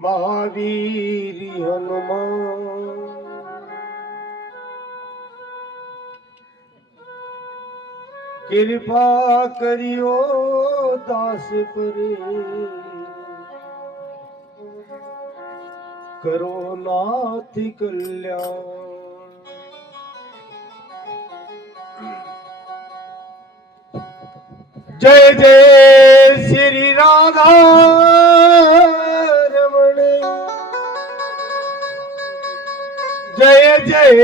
महावीर हनुमान कृपा करियो दास पर करो नाथ कल्याण। जय जय श्री राधा रमण, जय जय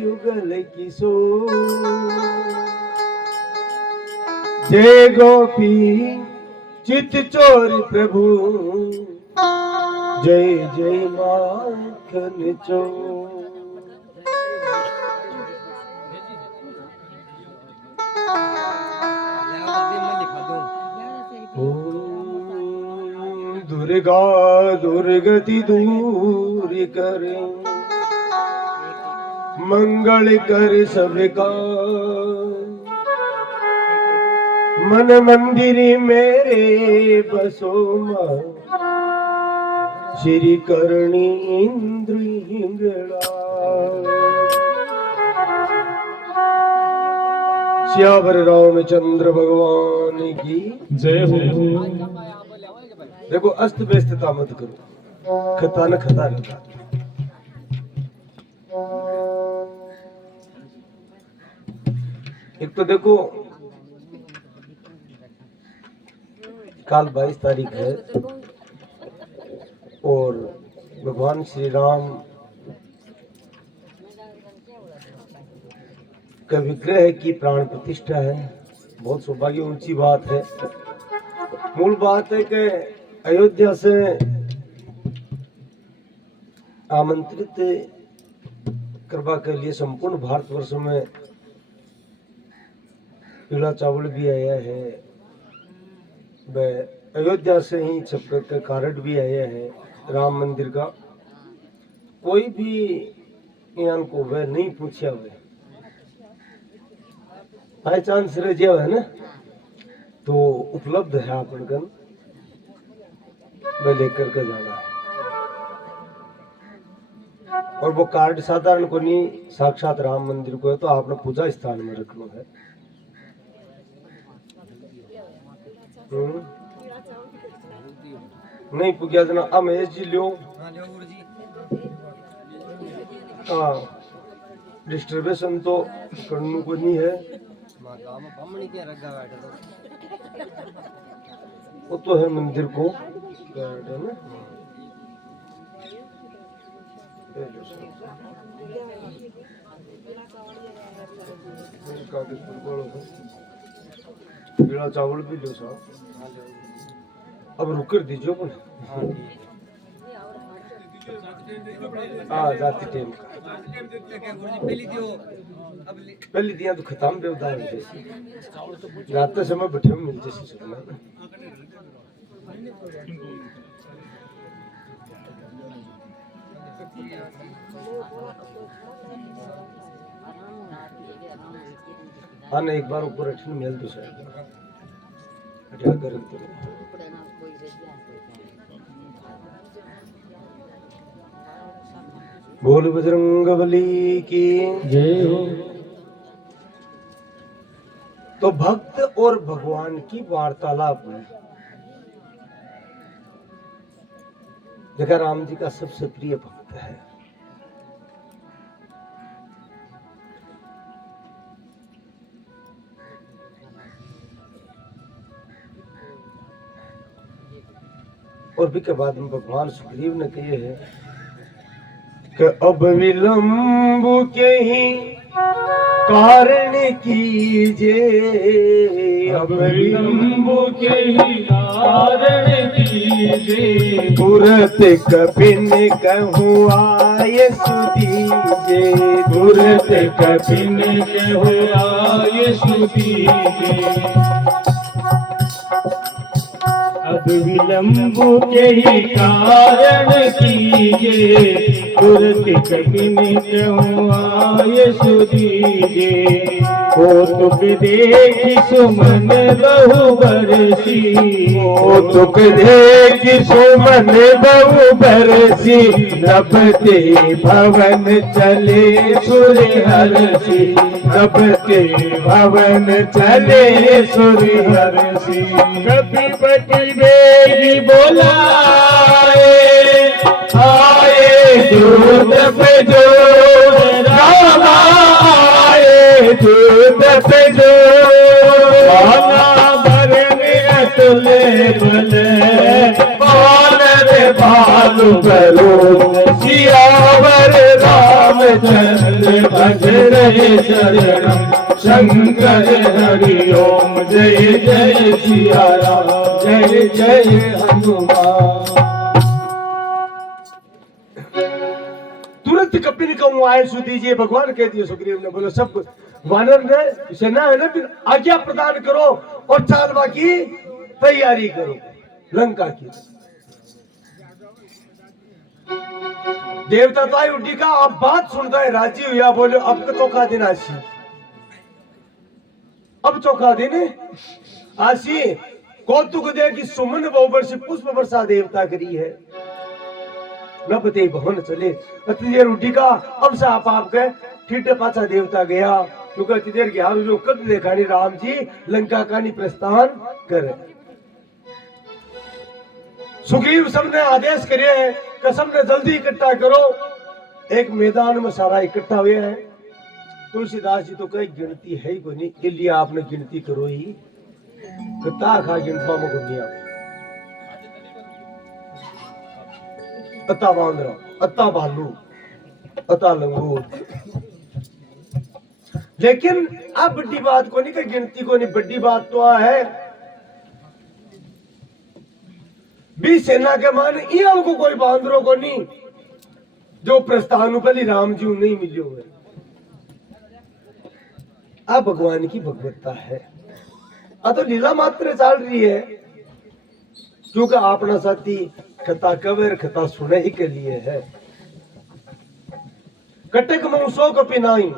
युगल किशोर, जय गोपी चित चोर प्रभु, जय जय माखन चोर। दुर्गा दुर्गति दूर करे, मंगल कर सबका, मन मंदिर मेरे बसो मां, श्री करणी इंद्र हिंगड़ा। श्यावर रामचंद्र भगवान की जय हो। देखो अस्त व्यस्तता मत करो, खता न खता रहता। एक तो देखो काल 22 तारीख है और भगवान श्री राम का विग्रह की प्राण प्रतिष्ठा है। बहुत सौभाग्य ऊंची बात है। मूल बात है कि अयोध्या से आमंत्रित करवा के लिए संपूर्ण भारतवर्ष में पीला चावल भी आया है, वह अयोध्या से ही छपक के कार्ड भी आया है राम मंदिर का। कोई भी यहाँ को वह नहीं पूछा हुआ बाई चांस रह जाओ है ना, तो उपलब्ध है अपन कन वह लेकर के जाना है। और वो कार्ड साधारण को नहीं, साक्षात राम मंदिर को है, तो आपने पूजा स्थान में रखना है। नहीं पुग्या जना अमेश जी लियो। हाँ डिस्टर्बेशन तो करने को नहीं है, वो तो है मंदिर को गार्ड है ना। पीला चावल भी लो साहब, अब रुक कर दीजिए अपन। हाँ जाती टाइम पहले दिया तो खत्म पे उतार जैसे रात समय बैठे में मिल जैसे सुनना। हाँ ना एक बार ऊपर अच्छी मिल तो शायद हटा कर बोल बजरंगबली की जय हो। तो भक्त और भगवान की वार्तालाप में देखा राम जी का सबसे प्रिय भक्त है। और भी के बाद में भगवान सुग्रीव ने कहे है कि अब विलंब के ही कारण कीजे, अब विलंब के ही कारण कीजे, तुरत कपिन कहूँ आये सुदीजे, तुरत कपिन कहूँ आये सुदीजे। अब विलंब के ही कारण कीजिए, तुरत कपिन कहूँ आये सुदीजे, कौतुक देखी सुमन बहु बरसी, कौतुक देखी सुमन बहु बरसी, नभते भवन चले सुर हरसी, नभते भवन चले सुर हरसी। कभी बटी बेगी बोलाए, आए दूध पे जो रामा, आए दूध पे जो आना भरने अतुले बले, बानर भालू करो सियावर रामचंद्र भज रहे शरणम शंकर हरि ओम, जय जय सिया राम, जय जय हनुमान। तुरंत कपिल का मुंह आए सु दीजिए, भगवान कह दिए सुग्रीव ने। बोलो सब वानर ने सेना है ना, फिर आज्ञा प्रदान करो और चालवा की तैयारी करो लंका की। देवता तो आई उठी का, अब बात सुनता है राजी हुआ। बोलो अब तो चौथा दिन आशी, अब चौथा दिन आशी। कौतुक दे कि सुमन बहु से पुष्प वर्षा देवता करी है, नभते भवन चले। अति देर उठी का, अब से आप गए ठीठे पाछा देवता गया, क्योंकि अति देर गया जो कद देखानी राम जी लंका का नि प्रस्थान करे। सुग्रीव सबने आदेश करे है कि सबने जल्दी इकट्ठा करो। एक मैदान में सारा इकट्ठा हुए हैं। तुलसीदास जी तो कई गिनती है ही को नहीं, के लिए आपने गिनती करो ही, कता खा गिनता में गुनिया, अता बांदरा, अता भालू, अता लंगूर। लेकिन अब बड़ी बात को नहीं कि गिनती को नहीं, बड़ी बात तो है भी सेना के माने इन को कोई बांदरों को नहीं, जो प्रस्थान पहले राम जी नहीं मिले हुए। अब भगवान की भगवत्ता है, अब तो लीला मात्र चल रही है, क्योंकि अपना साथी कथा कबर कथा सुने ही के लिए है। कटक मंसो को पिनाई,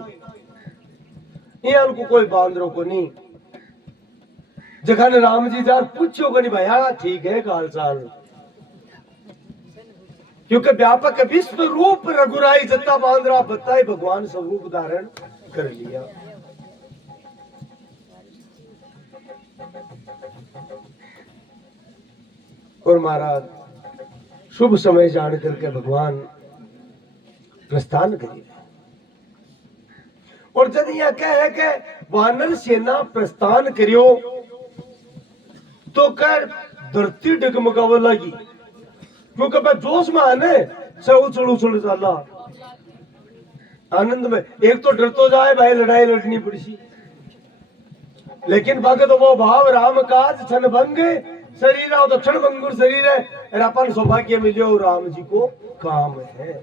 इनको कोई बांदरों को नहीं। जगह राम जी जार पूछो को नहीं भैया ठीक है काल चाल, क्योंकि व्यापक विश्व रूप रघुराई जता बांदरा बताए भगवान स्वरूप धारण कर लिया। और महाराज शुभ समय जान करके भगवान प्रस्थान करिए। और जब यह कह कि वानर सेना प्रस्थान करियो तो कर धरती डगमगाव लगी, क्योंकि मैं जोश में आने से उछल उछल चला आनंद में। एक तो डर तो जाए भाई लड़ाई लड़नी पड़ी, लेकिन बाकी तो वो भाव राम काज क्षण भंग शरीर और दक्षिण भंगुर शरीर है, और अपन सौभाग्य मिले राम जी को काम है।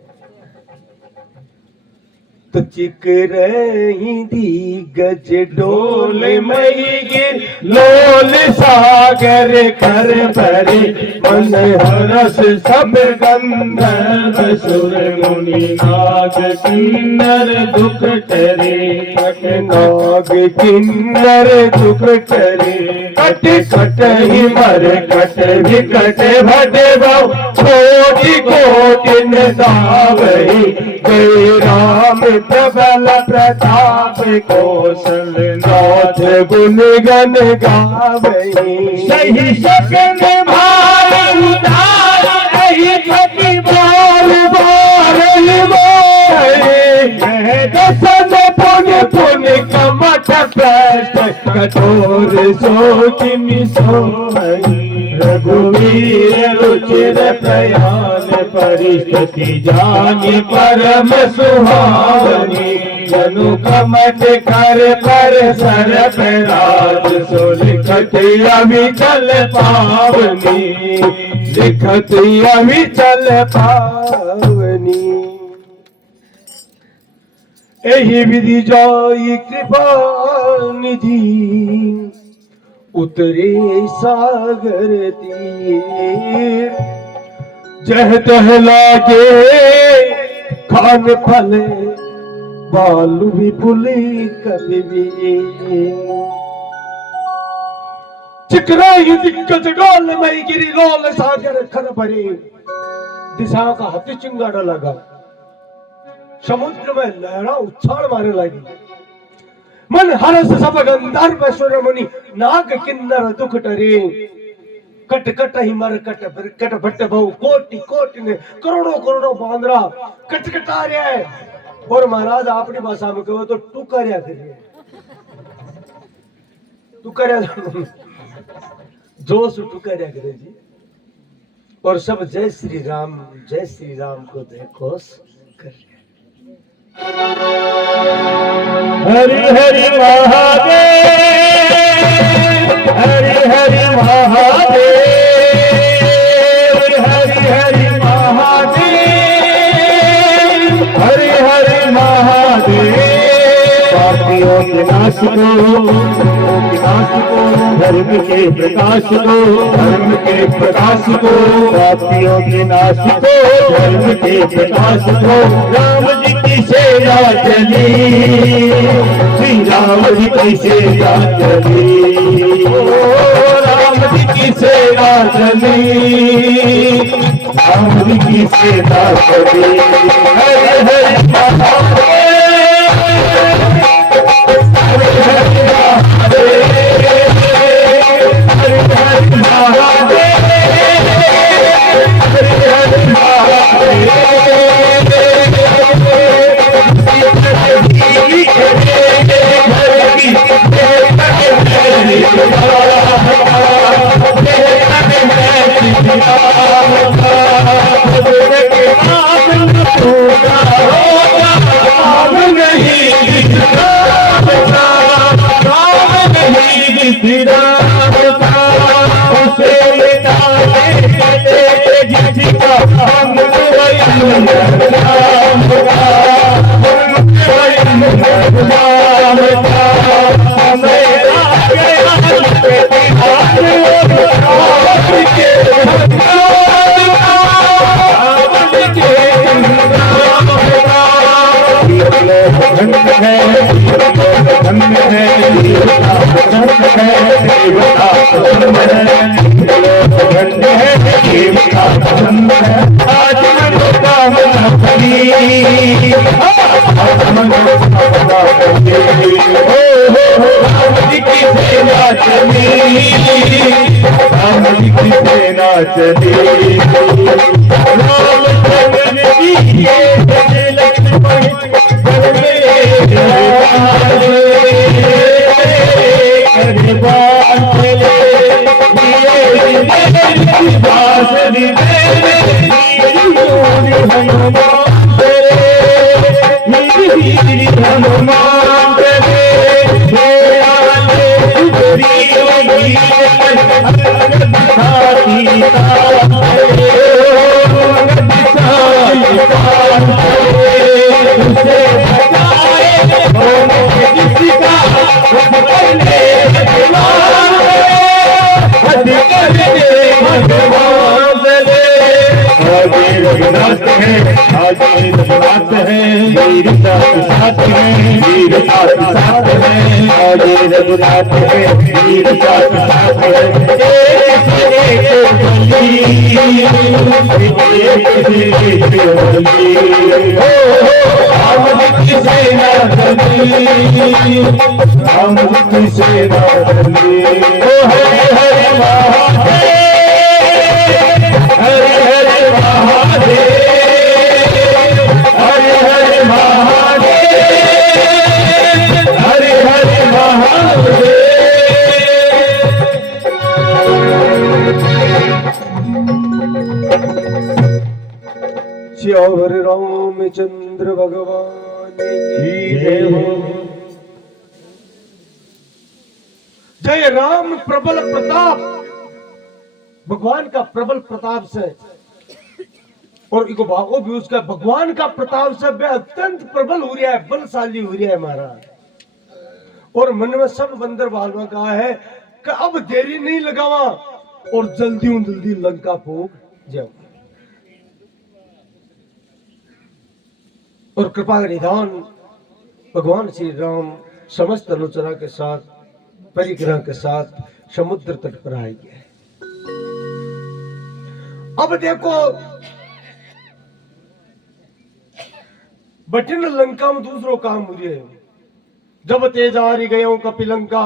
तो चिक रही दी गज डोल मई गिर लोल सागर कर भरे, मन हरस सब गंधर्व सुर मुनि नाग किन्नर दुख टरे, नाग किन्नर दुख टरे। कट कट ही मर कट विकट भटे बहु कोटि कोटि दावही, जय राम प्रबल प्रताप कौशल नाथ गुण गण गावही। सही सकन भार उतार रही कति बार बार दसन पुण्य पुण्य कमठ प्रष्ट कठोर सोच मिसोई, रघुवीर रुचिर प्रयाण परिस्थिति जानी परम सुहावनी, जनु कमठ कर पर सर राज सो लिखत अविचल पावनी, लिखत अविचल पावनी। यही विधि जाई कृपा निधि, उतरे सागर तीर, जह तह लागे खान फल बालू भी भूली कभी भी चिकराई दिक्कत डोल मई गिरी लोल सागर खर भरे दिशा का हाथी चिंगाड़ा लगा समुद्र में लहरा उछाल मारने लगी मन हरस सब गंधर्व स्वर मुनि नाग किन्नर दुख डरे कट कट ही मर कट कट भट्ट बहु कोटि कोटि ने करोड़ों करोड़ों बांद्रा कट कटा रहे हैं और महाराज अपनी भाषा में कहो तो टुकरिया करिए टुकरिया जोश टुकरिया करे जी और सब जय श्री राम को देखो कर हरि हरि महादेव हरि हरि महादेव हरि हरि महादेव हरि हरि महादेव पापियों के नाश को धर्म के प्रकाश को धर्म के प्रकाश को पापियों के नाश को धर्म के प्रकाश को राम जी की सेना चली श्री राम जी की सेना चली राम जी की सेना चली राम जी की सेना चली हरे हरे महादेव श्यावर रामचंद्र भगवान की जय हो। जय राम प्रबल प्रताप भगवान का प्रबल प्रताप से और इको भागो भी उसका भगवान का प्रताप से अत्यंत प्रबल हो रहा है बलशाली हो रहा है महाराज और मन में सब बंदर बालवा कहा है कि अब देरी नहीं लगावा और जल्दी लंका फूक जाओ और कृपा निधान भगवान श्री राम समस्त अनुचरा के साथ परिग्रह के साथ समुद्र तट पर आए गए। अब देखो बटिन लंका में दूसरो काम हुए जब तेज आ रही गयो कपिलंका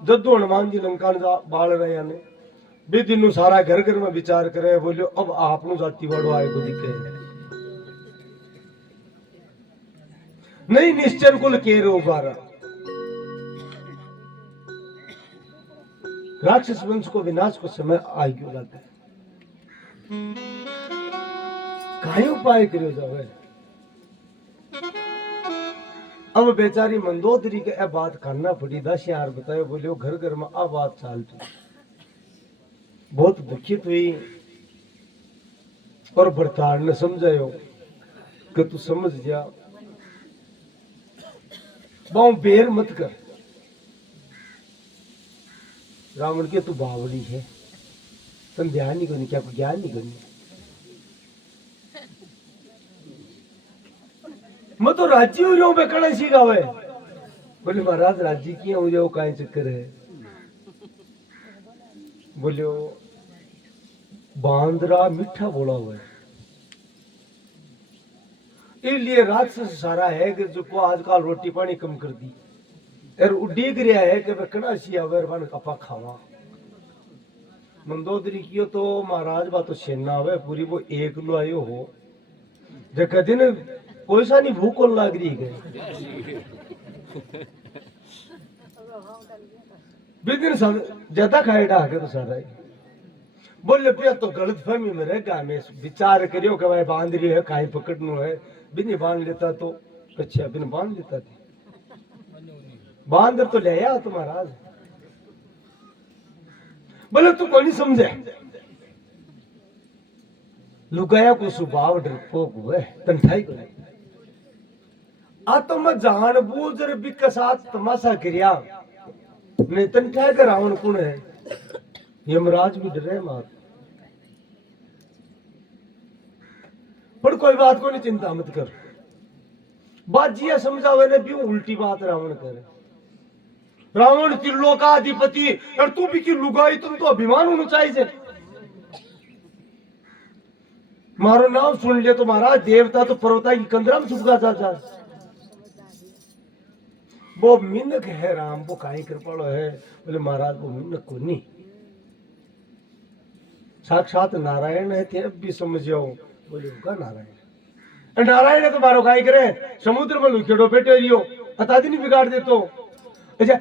जदू हनुमान जी लंका बाल रहे ने बे दिन सारा घर घर में विचार करे बोलियो अब आपनु जाति वाड़ो आएगो दिखे नहीं निश्चर कुल के रो बारा राक्षस वंश को विनाश को समय आ गयो लगे काई उपाय करियो जावे। अब बेचारी मंदोदरी के बात करना पड़ी 10 यार बताए बोलियो घर घर में आ बात चालती बहुत दुखित हुई और भरताल ने समझायो कि तू समझ जा बाऊ बेर मत कर। रावण के तू बावली है तुम ध्यान नहीं करनी क्या ज्ञान नहीं करनी मैं तो राज्य हो जाऊं बेकड़ा सीखावे बोले महाराज राज्य की हो जाओ काहे चक्कर है बोलियो बांदरा मीठा बोला हुआ है इसलिए राक्षस सारा है कि जो को आजकल रोटी पानी कम कर दी और उड़ीक रहा है कि बेकड़ा सी आवे वन कपा खावा। मंदोदरी कियो तो महाराज बा तो सेना आवे पूरी वो एक लो आयो हो जगह दिन कोई सा नहीं भूख लाग रही है बिदिन ज्यादा खाए डाके तो सारा बोले पिया तो गलत फहमी में रहेगा मैं विचार करियो कि भाई बांध रही है काई पकड़नो है बिनी बांध लेता तो अच्छा बिन बांध लेता थी बांध तो ले आया तो महाराज बोले तू कौन समझे लुगाया को स्वभाव डरपोक हुए तंठाई को आ तो मैं जान बूझ बिक साथ तमाशा करिया नहीं तंठा का रावण कौन है यमराज भी डरे मार पर कोई बात को नहीं चिंता मत कर बात जिया समझावे ने भी उल्टी बात रावण करे रावण त्रिलोकाधिपति और तू भी की लुगाई तुम तो अभिमान होना चाहिए मारो नाम सुन ले तो महाराज देवता तो पर्वता की कंदरा में छुपका जा वो मिनक है राम वो काई कृपालो है बोले महाराज वो मिनक को नहीं साक्षात नारायण है थे अब भी समझो बोले उनका नारायण नारायण है तो मारो काई करे समुद्र में लुकेड़ो बैठे रियो अता दिन बिगाड़ दे तो अच्छा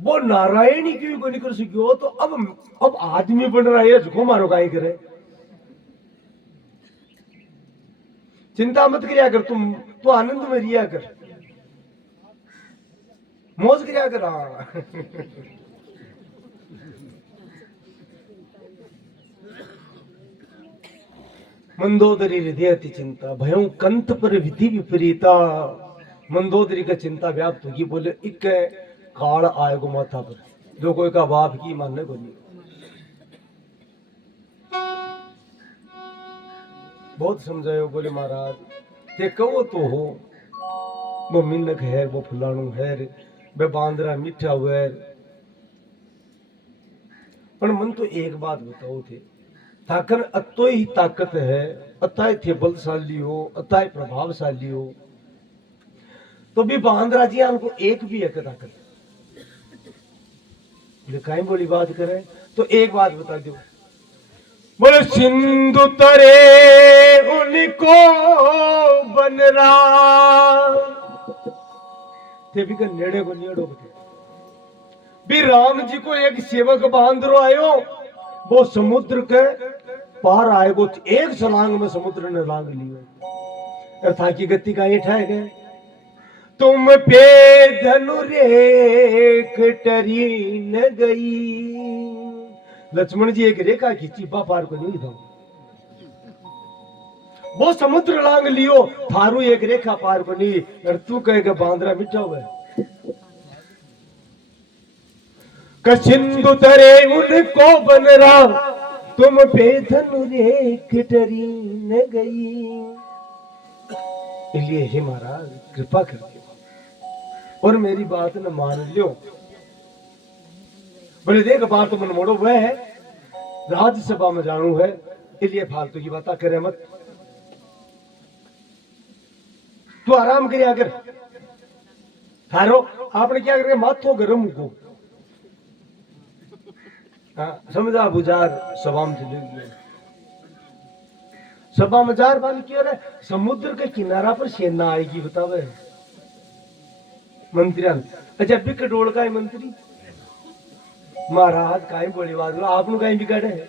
वो नारायण ही क्यों नहीं कर सकियो तो अब आदमी बन रहा है झुको मारो काई करे चिंता मत करिया कर तुम तो आनंद में रिया कर मौज करिया कर मंदोदरी हृदय चिंता भयों कंठ पर विधि विपरीता मंदोदरी का चिंता व्याप्त होगी बोले इक काल आएगो माथा पर जो कोई का बाप की मानने को नहीं बहुत समझायो बोले महाराज ते कहो तो हो वो मिनक है वो फुलाणु है वे बांदरा मीठा हुआ है पर मन तो एक बात बताओ थे ताकत अतो ही ताकत है अताय थे बलशाली हो अताय प्रभावशाली हो तो भी बांदरा जी उनको एक भी है ताकत लिखाई बोली बात करे तो एक बात बता दो बोले सिंधु तरे उनको बनरा थे भी नेड़े को नेड़ो बते भी राम जी को एक सेवक बांदरो आयो वो समुद्र के पार आएगो एक छलांग में समुद्र ने लांग लियो और था की गति का ये ठह गए तुम पे धनु रेख टरी न गई लक्ष्मण जी एक रेखा खींची पार को नहीं था वो समुद्र लांग लियो थारू एक रेखा पार को नहीं और तू कहेगा बांदरा मिटा हुआ है कसिंधु तरे उनको बनरा तुम पे धनु रेख टरी न गई इसलिए हे महाराज कृपा कर दियो और मेरी बात न मान लियो। बोले देख बात तो मन मोड़ो, वह है राज्यसभा में जाणू है, इसलिए फालतू की बात करे मत। तू आराम करिया कर। थारो आपने क्या करके माथो गरम को समझा बुझार सभा में चली गई। सभा में जार बाल की अरे समुद्र के किनारा पर सेना आएगी बतावे मंत्री। अच्छा बिक डोल का है मंत्री महाराज काई बड़ी बात लो आपनु काई बिगाड़े है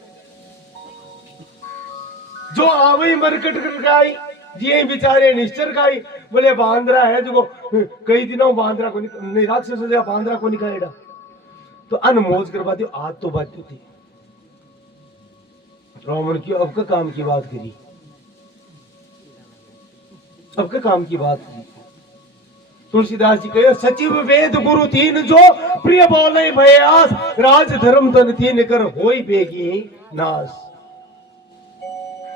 जो आवे मरकट कर गाई जी बेचारे निश्चर गाई। बोले बांद्रा है जो कई दिनों बांद्रा को नहीं राक्षस हो गया बांद्रा को निकालेगा तो अनमोज करवा दियो। आज तो बात थी रावण की अब का काम की बात करी, अब के काम की बात की। तुलसीदास जी कहे सचिव वेद गुरु तीन जो प्रिय बोले भयास राज धर्म तन तीन कर होई बेगी नाश।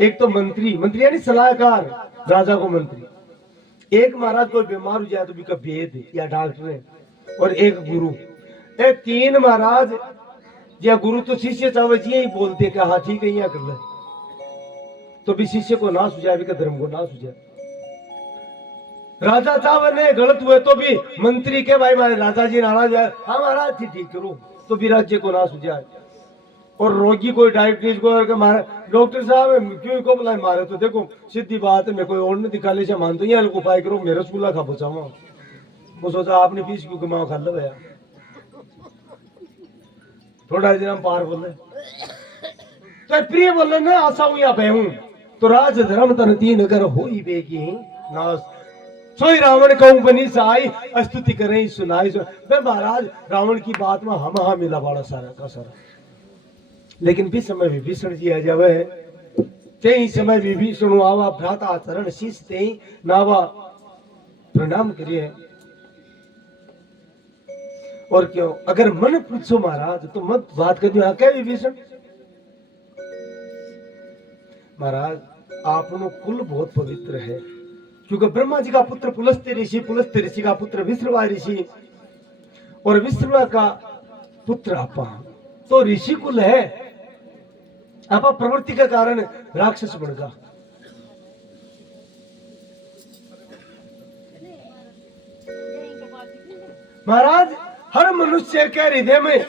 एक तो मंत्री, मंत्री यानी सलाहकार, राजा को मंत्री। एक महाराज कोई बीमार हो जाए तो भी का वेद या डॉक्टर है, और एक गुरु। ए तीन महाराज या गुरु तो शिष्य चाहे जी ही बोलते कि हाँ ठीक है यहाँ कर ले तो भी शिष्य को नाश हो जाए, भी का धर्म को नाश हो जाए। राजा चाहे ने गलत हुए तो भी मंत्री के भाई मारे राजा जी नाराज है, हाँ महाराज ठीक करो तो भी राज्य को नाश हो जाए। और रोगी कोई डायबिटीज को मारे डॉक्टर साहब क्यों को बुलाए मारे तो देखो सीधी बात है मैं कोई और नहीं दिखा ले मानते यहाँ लोग उपाय करो मेरा रसगुल्ला खा बचाओ। वो सोचा आपने फीस क्यों कमाओ खा लो भैया थोड़ा दिन हम पार बोले तो प्रिय बोले ना आशा हूं या बहू तो राज धर्म तन तीन कर हो ही बेगी नाश। सोई रावण कहूं बनी साई स्तुति करें सुनाई महाराज रावण की बात में हम हाँ मिला बड़ा सारा का सारा। लेकिन भी समय विभीषण जी आ जावे ते ही समय विभीषण आवा भ्राता चरण शीश ते ही नावा प्रणाम करिए। और क्यों अगर मन पूछो महाराज तो मत बात कर दियो क्या विभीषण महाराज आपनो कुल बहुत पवित्र है क्योंकि ब्रह्मा जी का पुत्र पुलस्त्य ऋषि का पुत्र विश्रवा ऋषि और विश्रवा का पुत्र आपा तो ऋषि कुल है। आपा प्रवृत्ति के कारण राक्षस बन गया। महाराज हर मनुष्य के हृदय में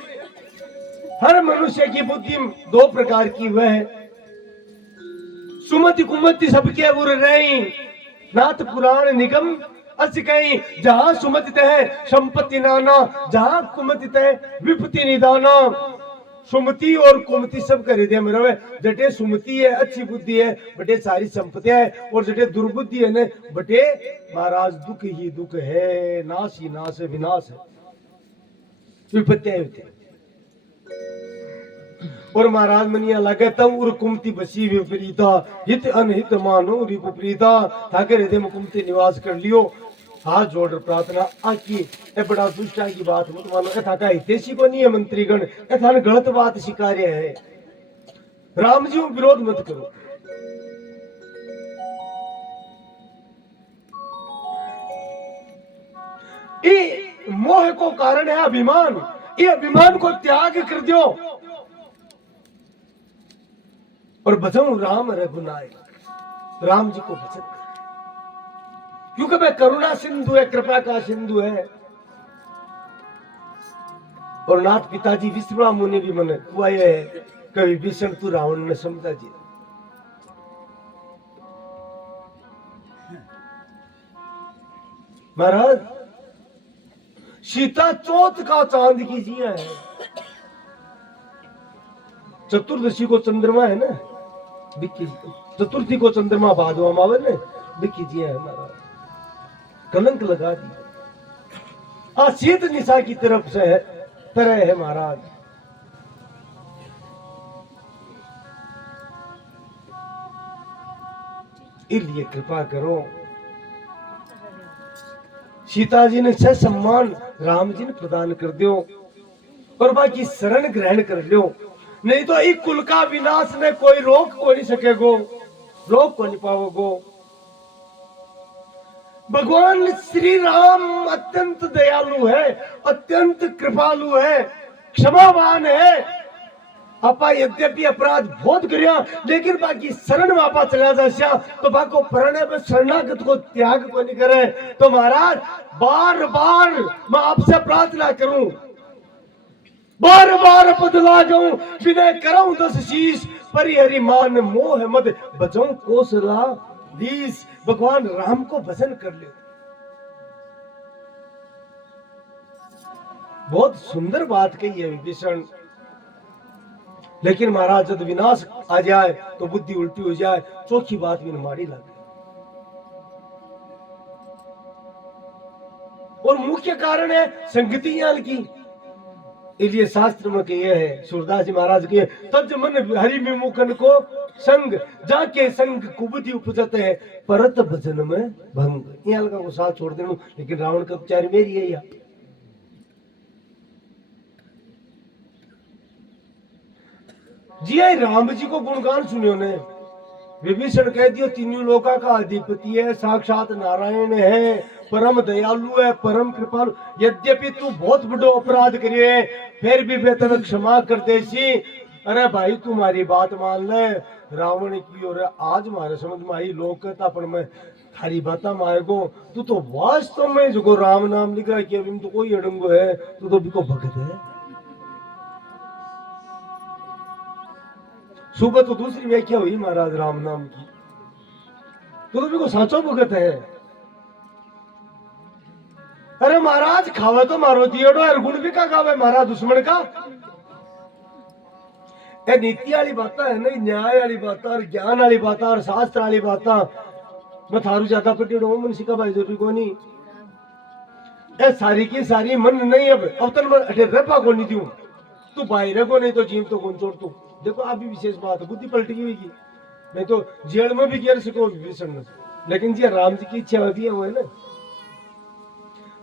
हर मनुष्य की बुद्धि दो प्रकार की वह है सुमति कुमति सबके उर रही नाथ पुराण निगम अस कहीं जहां सुमति है संपत्ति नाना जहां कुमति है विपत्ति निदाना। सुमति और कुमति सब का हृदय में रहे। जटे सुमति है अच्छी बुद्धि है बटे सारी संपत्ति है और जटे दुर्बुद्धि है न बटे महाराज दुख ही दुख है नाश ही नाश है विनाश है विपत्तियां होती है। और महाराज मनिया लगे तब उर कुमति बसी विपरीता हित अनहित मानो रिपुप्रीता ताके हृदय में कुमति निवास कर लियो। हाथ जोड़ प्रार्थना आकी ए बड़ा दुष्टा की बात मत मानो ए थाका हितेशी को नहीं है मंत्रीगण ए थाने गलत बात स्वीकार्य है। राम जी विरोध मत करो। ये मोह को कारण है अभिमान, ये अभिमान को त्याग कर दो और बचाओ राम रघुनायक राम जी को बचत कर क्योंकि मैं करुणा सिंधु है कृपा का सिंधु है। और नाथ पिताजी विश्वा मुनि भी मन हुआ है कभी भीषण तू रावण ने समझा जी महाराज सीता चौथ का चांद की जिया है चतुर्दशी को चंद्रमा है ना बिक्की चतुर्थी को चंद्रमा भादवा मावे ने बिक्की जिया है महाराज कलंक लगा दी शीत निशा की तरफ से है तरह है महाराज। इसलिए कृपा करो सीता जी ने छह सम्मान राम जी ने प्रदान कर दो और बाकी शरण ग्रहण कर लो नहीं तो एक कुल का विनाश ने कोई रोक को नहीं सकेगो रोक को नहीं पाओगो। भगवान श्री राम अत्यंत दयालु है, अत्यंत कृपालु है, क्षमावान है। आपा यद्यपि अपराध बहुत करिया, लेकिन बाकी शरण में आपा चला जास्या तो बाको प्रणय में शरणागत को त्याग को नहीं करे। तो महाराज बार बार मैं आपसे प्रार्थना करूं, बार बार बदला जाऊं, विनय कराऊं 10 शीश, परिहरि मान मोह मद बचाऊं कोसला 20। भगवान राम को भजन कर ले। बहुत सुंदर बात कही है विभीषण, लेकिन महाराज जब विनाश आ जाए तो बुद्धि उल्टी हो जाए, चौथी बात भी मारी लगे। और मुख्य कारण है संगति की। इसलिए शास्त्र में कहे है, सूरदास जी महाराज के, तज मन हरि विमुखन को संग, जाके संग कुबुद्धि उपजत है, परत भजन में भंग। यहाँ लगा को साथ छोड़ देना, लेकिन रावण का उपचार मेरी है या जी आई राम जी को गुणगान सुनियो ने। विभीषण कह दियो तीनों लोका का अधिपति है, साक्षात नारायण है, परम दयालु है, परम कृपालु। यद्यपि तू बहुत बड़ो अपराध करिए, फिर भी मैं तेरे क्षमा कर देसी। अरे भाई तू हमारी बात मान ले। रावण की और आज मारे समझ में आई, लोग कहता पर मैं थारी बाता मारे को, तू तो वास्तव में जो राम नाम लिख रहा है कि अभी तो कोई अड़ंगो है, तू तो भी को भगत है। सुबह तो दूसरी व्याख्या हुई महाराज राम नाम की, तो भी को साचो भगत है। अरे महाराज खावे तो मारो दियोड़ो, और गुण भी का खावे महाराज दुश्मन का। ये नीति वाली बात है नहीं, न्याय वाली बात और ज्ञान वाली बात और शास्त्र वाली बात। मैं थारू ज्यादा पटेड़ो मनुष्य का भाई जरूरी को नहीं। ए सारी की सारी मन नहीं, अब तक मैं अटे रेपा को नहीं दूं, तू बाहर को नहीं तो जीव तो कौन छोड़ तू। देखो आप भी विशेष बात है, बुद्धि पलटी हुई की, नहीं तो जेल में भी गिर सको विभीषण में। लेकिन जी राम जी की इच्छा होती है वो है ना,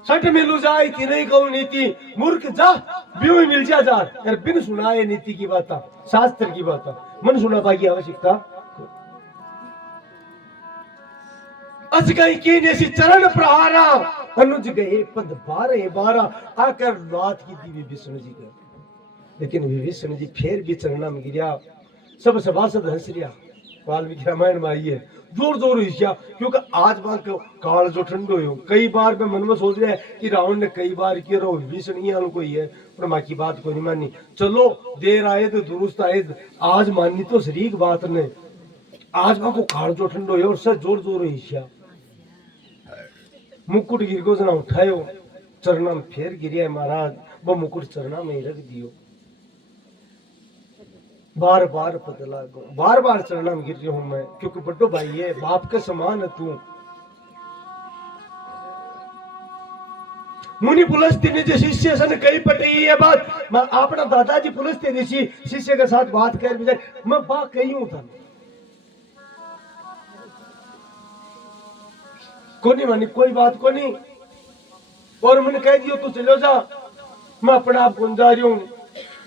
सट मिलू जाए कि नहीं कहूं नीति, मूर्ख जा ब्यू मिल जा जा, यार बिन सुनाए नीति की बात, शास्त्र की बात मन सुना पाएगी आवश्यकता। अस गई की जैसी चरण प्रहारा, अनुज गए पद 12 आकर बात की थी विभीषण जी का। लेकिन विभीषण जी फिर भी चरणा में गिरा, सब सभासद हंस रिया। वाल्मीकि रामायण में आई है, जोर जोर हिस्सा, क्योंकि आज बार काल जो ठंडो हो। कई बार मैं मन में सोच रहा है कि रावण ने कई बार किया रहो, विभीषण ही कोई है, पर माँ की बात को नहीं मानी। चलो देर आए तो दुरुस्त आए, आज मानी तो शरीक बात ने। आज बार को काल जो ठंडो हो और सब जोर जोर हिस्सा, मुकुट गिर को जना उठायो, चरणा में फिर गिरिया महाराज, वो मुकुट चरणा में ही रख दियो। बार बार बदला, बार बार चरणा में गिर रही हूं मैं, क्योंकि बड्डो भाई है, बाप के समान है तू। मुनि पुलस्त्य ने जो शिष्य सन कई पटी ये बात, मैं अपना दादाजी पुलस्त्य ऋषि शिष्य के साथ बात कर भी जाए, मैं बात कही हूं था को नहीं मानी, कोई बात को नहीं। और मैंने कह दियो तू चलो जा, मैं अपने आप गुंजा रही हूँ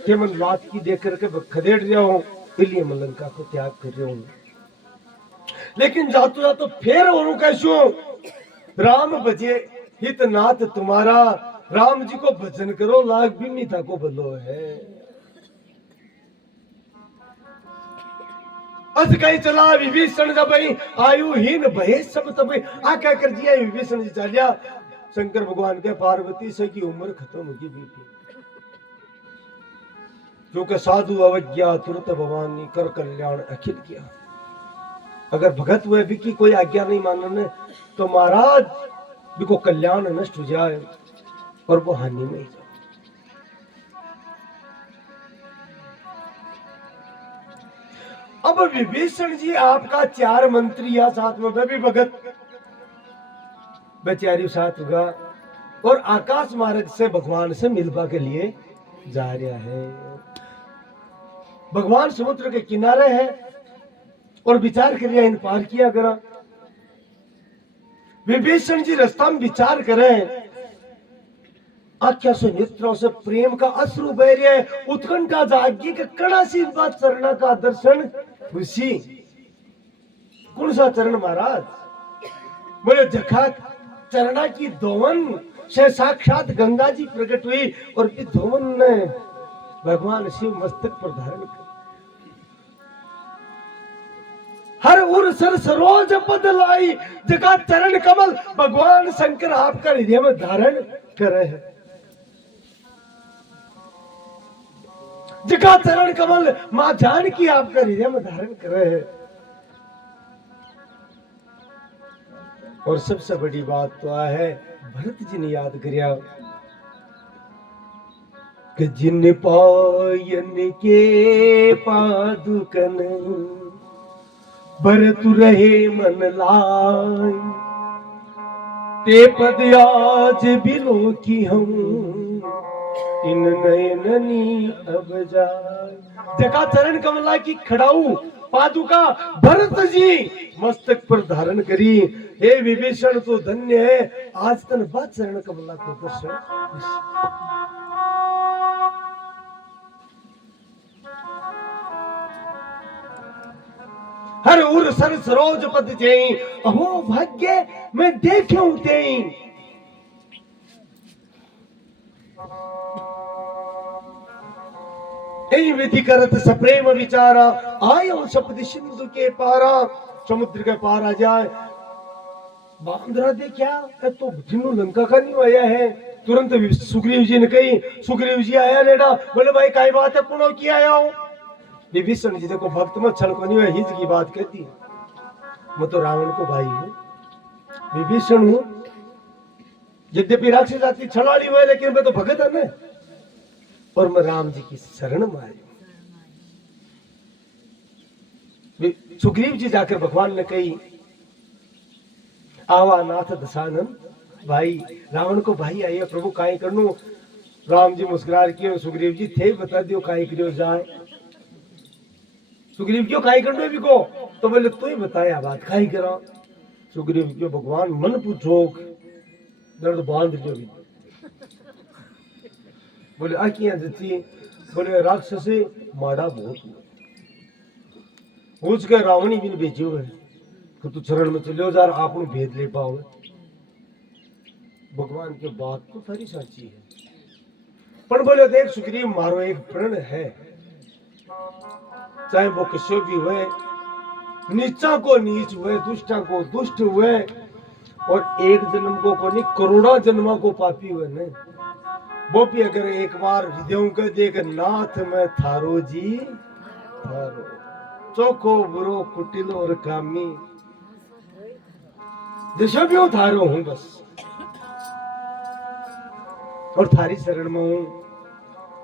कि मैं बात की देख करके खदेड़ रहा हूँ, इसलिए मैं लंका को त्याग कर रहा हूँ। लेकिन जातो जातो फिर और कैसो, राम भजे हित नाथ तुम्हारा, राम जी को भजन करो लाख भी मीठा को भलो है। अस कहीं चला विभीषण जब आयुहीन भय सब तब आ कह कर दिया विभीषण जी चलिया। शंकर भगवान के पार्वती से की उम्र खत्म होगी बेटी, क्योंकि साधु अवज्ञा तुरंत भवानी कर कल्याण अखिल किया। अगर भगत हुए भी की कोई आज्ञा नहीं मानने तो महाराज भी को कल्याण नष्ट हो जाए और वो हानि में ही जाए। अब विभीषण जी आपका 4 मंत्री या साथ में भी भगत बेचारी साथ होगा, और आकाश मार्ग से भगवान से मिलवा के लिए जा रहा है। भगवान समुद्र के किनारे है और विचार करिए इन पार किया करा। विभीषण जी रास्ता में विचार करें, आख्या से नेत्रों से प्रेम का अश्रु बह रहे हैं, उत्कंठा जागी के कड़ा सी बात चरण का दर्शन खुशी। कौन सा चरण महाराज? बोले जखा चरणा की धोवन से साक्षात गंगा जी प्रकट हुई और इस धोवन ने भगवान शिव मस्तक पर धारण कर हर उर सर सरोज पद लाई जगा चरण कमल भगवान शंकर आपका हृदय में धारण करे है। जगा चरण कमल मां जानकी आपका हृदय में धारण करे है। और सबसे बड़ी बात तो है भरत जी ने याद करिया कि जिन पायन के पादुकन भरत रहे मन लाय ते पद आज बिलो की हम इन नयननी अब जाय। जगा चरण कमला की खड़ाऊ पादुका भरत जी मस्तक पर धारण करी। हे विभीषण तो धन्य है आज तन बाद चरण कमला को दर्शन। हर उर सर सरोज पद जई अहो भाग्य मैं देख्यूं तेई। यही विधि करत सप्रेम विचारा आयो शब्द सिंधु के पारा। समुद्र के पार आ जाए बांद्रा दे क्या है तो जिन्हों लंका का नहीं आया है। तुरंत सुग्रीव जी ने कही सुग्रीव जी आया लेडा बोले भाई काय बात है पुनः किया आया हो। विभीषण जी देखो भक्त में छल को नहीं हिज की बात कहती है। मैं तो रावण को भाई हूं विभीषण हूं यद्यपि राक्षस जाति छलाड़ी हुए लेकिन मैं तो भगत है ना और मैं राम जी की शरण में आया। सुग्रीव जी जाकर भगवान ने कही आवा नाथ दशानन भाई रावण को भाई आइए प्रभु काई करनो। राम जी मुस्कुरार किए सुग्रीव जी थे बता दियो काई करियो जाए। सुग्रीव क्यों काई करनो भी को तो बोले तू ही बताया बात काई करा। सुग्रीव क्यों भगवान मन पूछो दर्द बांध लियो भी बोले आखियां जती बोले राक्षस माड़ा बहुत हुआ पूछ के रावणी भी भेजो है कि तू चरण में चलियो जार आप भेद ले पाओ। भगवान की बात तो सारी सच्ची है पर बोले देख सुग्रीव मारो एक प्रण है चाहे वो किसी भी हुए नीचा को नीच हुए दुष्टा को दुष्ट हुए और एक जन्म को नहीं करोड़ा जन्मों को पापी हुए नहीं वो भी अगर एक बार हृदयों के देख नाथ में थारो जी थारो चोखो बुरो कुटिल और कामी दिशा भी हो थारो हूं बस और थारी शरण में हूं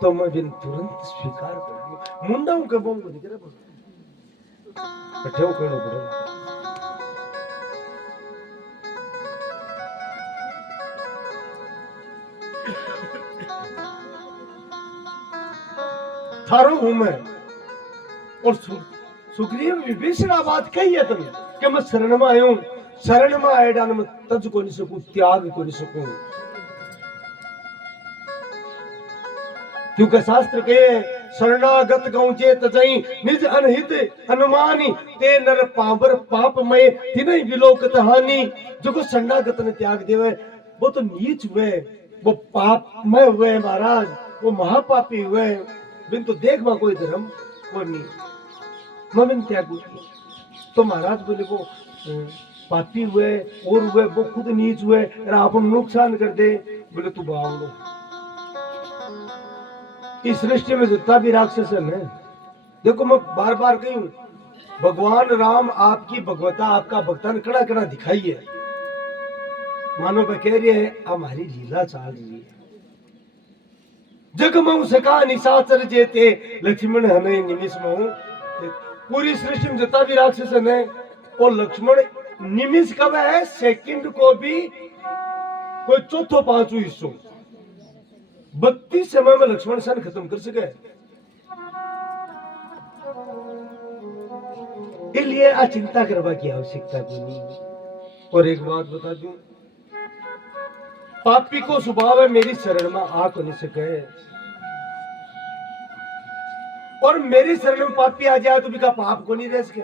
तो मैं बिन तुरंत स्वीकार कर लूं। मुंडा हूं कब को दिख रहा पठेव करना पड़ेगा। थारो हूं मैं और सुग्रीव विभीषण बात कही है तुमने कि मैं शरण में आया हूं शरण में आए डाल मैं तज को नहीं सकूं त्याग को नहीं सकूं क्योंकि शास्त्र के शरणागत गौजे तजई निज अनहित अनुमानी ते नर पावर पापमय तिनहि विलोकत हानि। जो शरणागत ने त्याग देवे वो तो नीच हुए वो पापमय हुए महाराज वो महापापी हुए बिन तो देख मा कोई धर्म और नहीं मैं बिन त्याग तो महाराज बोले वो पापी हुए और हुए वो खुद नीच हुए आप नुकसान कर दे बोले तू बावलो इस सृष्टि में जितना भी राक्षस है देखो मैं बार बार कही हूं भगवान राम आपकी भगवता आपका भक्तन कड़ा कड़ा दिखाई है मानो वह कह रही है हमारी लीला चाल रही है। जग मऊ सका निशाचर जेते लक्ष्मण हमें निमिष मऊ पूरी सृष्टि में जितना भी राक्षस है और लक्ष्मण निमिष कब है सेकंड को भी कोई चौथो पांचों हिस्सों 32 समय में लक्ष्मण सन खत्म कर सके। इसलिए आ चिंता करवा की आवश्यकता भी नहीं। और एक बात बता दूं पापी को स्वभाव है मेरी शरण में आ को नहीं सके और मेरी शरण में पापी आ जाए तो भी का पाप को नहीं रह सके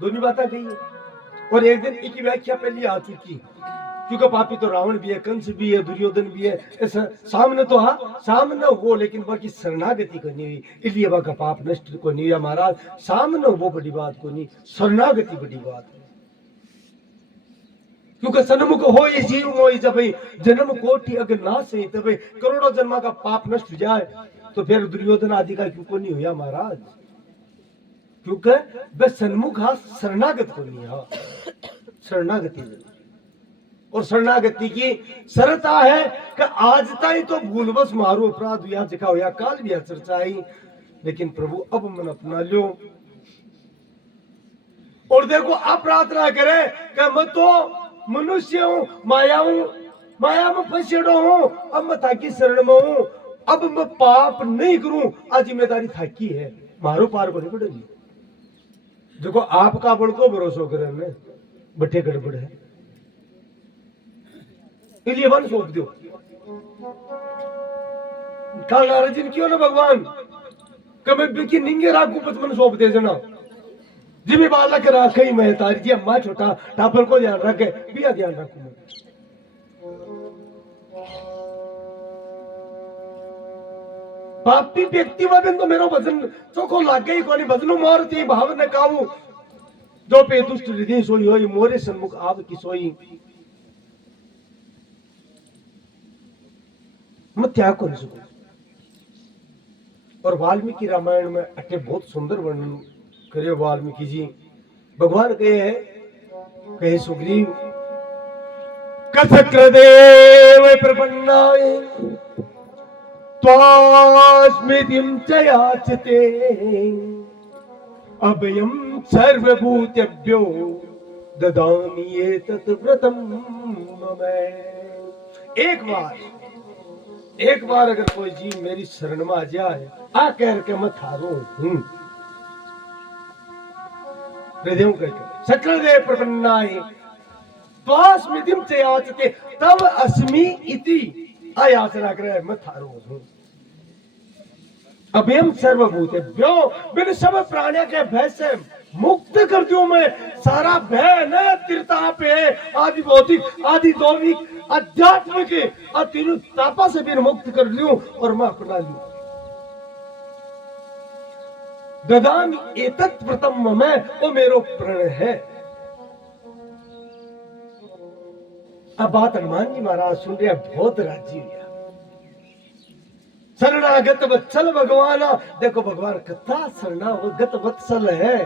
दोनों बातें कही है। और एक दिन एक व्याख्या पहले आ चुकी क्योंकि पापी तो रावण भी है, कंस भी है, दुर्योधन भी है, ऐसा सामने तो हाँ सामने वो, लेकिन बाकी शरणागति करनी हुई, इसलिए वह का पाप नष्ट को नहीं हुआ महाराज। सामने वो बड़ी बात को नहीं, शरणागति बड़ी बात है। क्योंकि सन्मुख हो ये जीव मोहि, जब जन्म कोटि अगर नाश है, तब करोड़ों जन्मा का पाप नष्ट हो जाए, तो फिर दुर्योधन आदि का क्यों को नहीं हुआ महाराज? क्योंकि वह सन्मुख हा शरणागत को नहीं हा, शरणागति। और शरणागति की सरता है कि आज ताई तो भूलवश मारो अपराध हुआ, जिका हुआ काल भी चर्चाई, लेकिन प्रभु अब मन अपना लो। और देखो अब प्रार्थना करे कि मैं तो मनुष्य हूं, माया में फंसेड़ो हूं, अब मैं थाकी शरण में हूं, अब मैं पाप नहीं करूं, आज जिम्मेदारी थाकी है, मारो पार को नहीं पड़ेगी। देखो आपका बड़को भरोसा करे में बट्टे गड़बड़ है, इसलिए वन सौंप दो। काल नाराज क्यों ना भगवान कभी की निंगे राखू पत मन सौंप दे जना, जिम्मे बालक राखे ही मैं तारी जी, अम्मा छोटा टापर को ध्यान रखे, बिया ध्यान रखू मैं। पापी व्यक्ति वाले तो मेरो भजन चोखो लागे ही कोनी, भजनो मारती भाव न काऊ, जो पे दुष्ट हृदय सोई होई, मोरे सन्मुख आप की सोई, मैं त्याग कर सकूं। और वाल्मीकि रामायण में अटे बहुत सुंदर वर्णन करे वाल्मीकि जी। भगवान कहे सुग्रीव कथक्रदेव प्रपन्नाय त्वास्मितिं च याचते अभयं सर्वभूतेभ्यो ददामि एतत् व्रतं मम। एक बार अगर कोई जीव मेरी शरण में आ जाए, आ कह के मैं थारो हूं, हृदय कहकर सक्लदेव प्रपन्नाय त्वास्मितिं च याचते, तब अस्मि इति आयाचना करे, मैं थारो हूं। अभयम सर्वभूतेभ्यो, बिन सब प्राणियों के भय से मुक्त कर दूं मैं, सारा भय न तिरताप है, आदि भौतिक आदि दौविक अध्यात्म के तीनों तापा से भी मुक्त कर लूं और मैं अपना लूं। ददामि एतत् व्रतं मम, वो मेरो प्रण है। अब बात हनुमान जी महाराज सुन रहे, बहुत राजी हुआ। शरणागत वत्सल भगवान, देखो भगवान कथा शरणागत वत्सल है।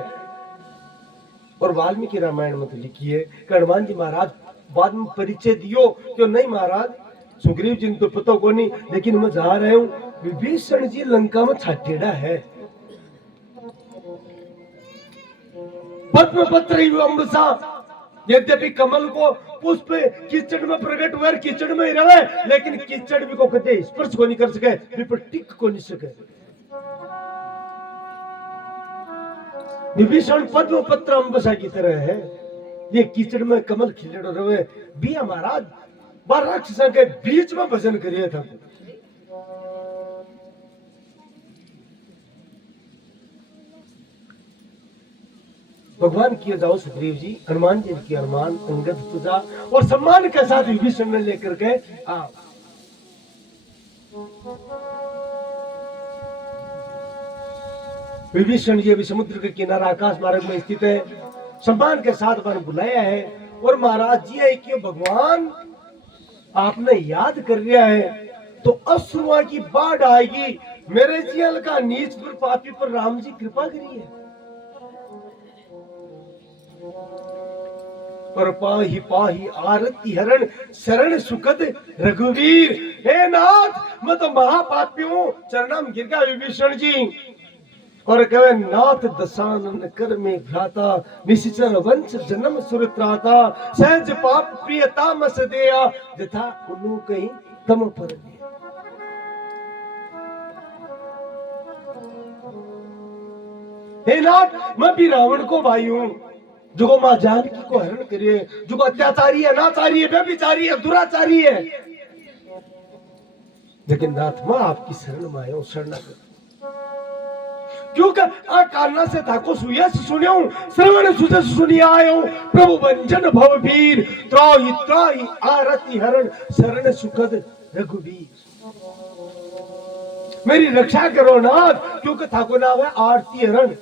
और वाल्मीकि रामायण में तो लिखी है कि हनुमान जी महाराज बाद में परिचय दियो क्यों नहीं महाराज, सुग्रीव जी तो पता को नहीं, लेकिन मैं जा रहे हूं, विभीषण जी लंका में छाटेड़ा है, पद्म पत्र अम्बसा, यद्यपि कमल को पुष्प कीचड़ में प्रकट हुए, कीचड़ में ही रहे, लेकिन कीचड़ भी को कदे स्पर्श को नहीं कर सके, विपर टिक को नहीं सके। विभीषण पद्म पत्र अम्बसा की तरह है, ये कीचड़ में कमल खिलड़ रहे भी महाराज, बार राक्षस के बीच में भजन करिए था। भगवान किए जाओ सुग्रीव जी, हनुमान जी की हनुमान अंगद तुझा, और सम्मान के साथ विभीषण ने लेकर के आओ। विभीषण जी अभी समुद्र के किनारे आकाश मार्ग में स्थित है, सम्मान के साथ वन बुलाया है, और महाराज जी है कि भगवान आपने याद कर लिया है तो अश्रुआ की बाढ़ आएगी, मेरे जियल का नीच पर पापी पर राम जी कृपा करिए। पर पाही पाही आरती हरण शरण सुखद रघुवीर, हे नाथ मैं तो महापापी हूं, चरणम गिर गया विभीषण जी। और कहे नाथ दशानन कर में भ्राता, निश्चर वंश जन्म सुरत्राता, सहज पाप प्रियता मस देया, जथा उल्लू कहीं तम पर दिया। हे नाथ मैं भी रावण को भाई हूं, जो मां जानकी को हरण करे, जो अत्याचारी है, अनाचारी है, व्यभिचारी है, दुराचारी है, लेकिन नाथ मां आपकी शरण में आया हूं, शरणागत। क्योंकि आ कान्ना से थाको सुयस सुन्यो श्रवण सुजस सुनी आयो प्रभु वंजन भव वीर त्राहि त्राहि आरति हरण शरण सुखद रघुवीर। मेरी रक्षा करो नाथ, क्योंकि थाको नाम है आरती हरण।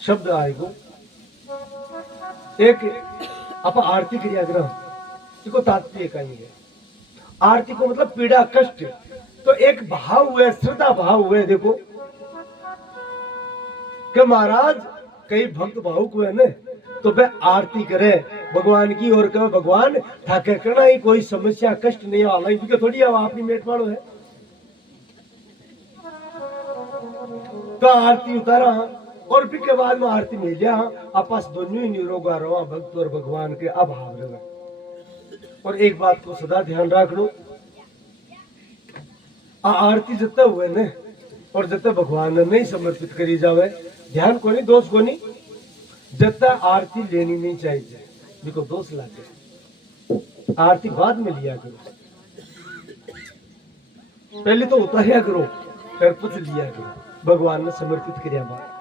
शब्द आएगो एक आप आरती क्रिया ग्रह देखो तात्पर्य कहीं है। आरती को मतलब पीड़ा कष्ट, तो एक भाव हुए, श्रद्धा भाव हुए। देखो कि महाराज कई भक्त भावुक हुए न, तो वे आरती करे भगवान की और कहे भगवान थाके करना ही कोई समस्या कष्ट नहीं आना, क्योंकि थोड़ी आपनी मेट वालों है। तो आरती उतारा और फिर के बाद में आरती मिल लिया, आपस दोनों ही निरोगा रहा भक्त और भगवान के अभाव रहे। और एक बात को सदा ध्यान रख लो, आरती जितना हुए न और जितना भगवान ने नहीं समर्पित करी जावे, ध्यान को नहीं दोष को नहीं, जितना आरती लेनी नहीं चाहिए। देखो दोष लाते आरती बाद में लिया करो, पहले तो उतारिया करो फिर कुछ लिया करो, भगवान ने समर्पित करिया बात।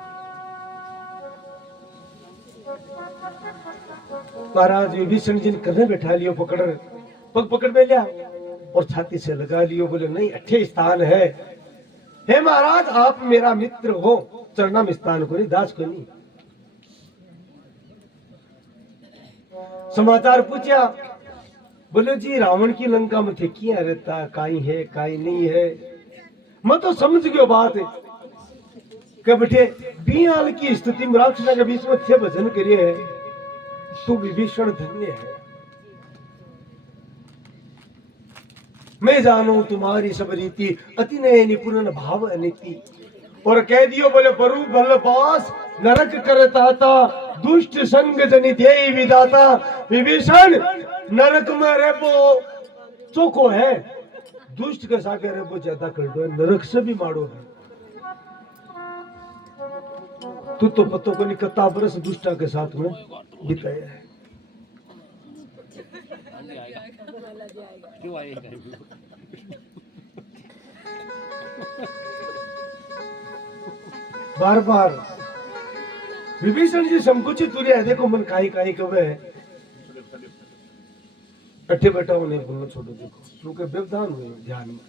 महाराज विभीषण जी ने करने बैठा लियो, पकड़ पग पकड़ में लिया और छाती से लगा लियो, बोले नहीं अच्छे स्थान है। हे महाराज आप मेरा मित्र हो, चरणा में स्थान को नहीं, दास को नहीं। समाचार पूछा, बोले जी रावण की लंका में थे किया रहता, काई है काई नहीं है। मैं तो समझ गयो बात है कि बेटे बियाल की स्थिति में राक्षस के बीच में थे भजन करिए है, तू विभीषण धन्य है। मैं जानू तुम्हारी सब रीति अति नय निपुण भाव अनिति। और कह दियो बोले बरु बल पास नरक करता था दुष्ट संग जनि ध्येय विदाता। विभीषण नरक में रेबो चोको है, दुष्ट के सागे रेबो ज्यादा कर दो, नरक से भी मारो है। तू तो पत्तों को नहीं कता बरस दुष्टा के साथ में बिताया है। बार बार विभीषण जी संकुचित हो रहा है। देखो मन काई काई कवे अट्ठे बैठा हो नहीं बोलना छोड़ो, देखो क्योंकि व्यवधान हुए ध्यान में।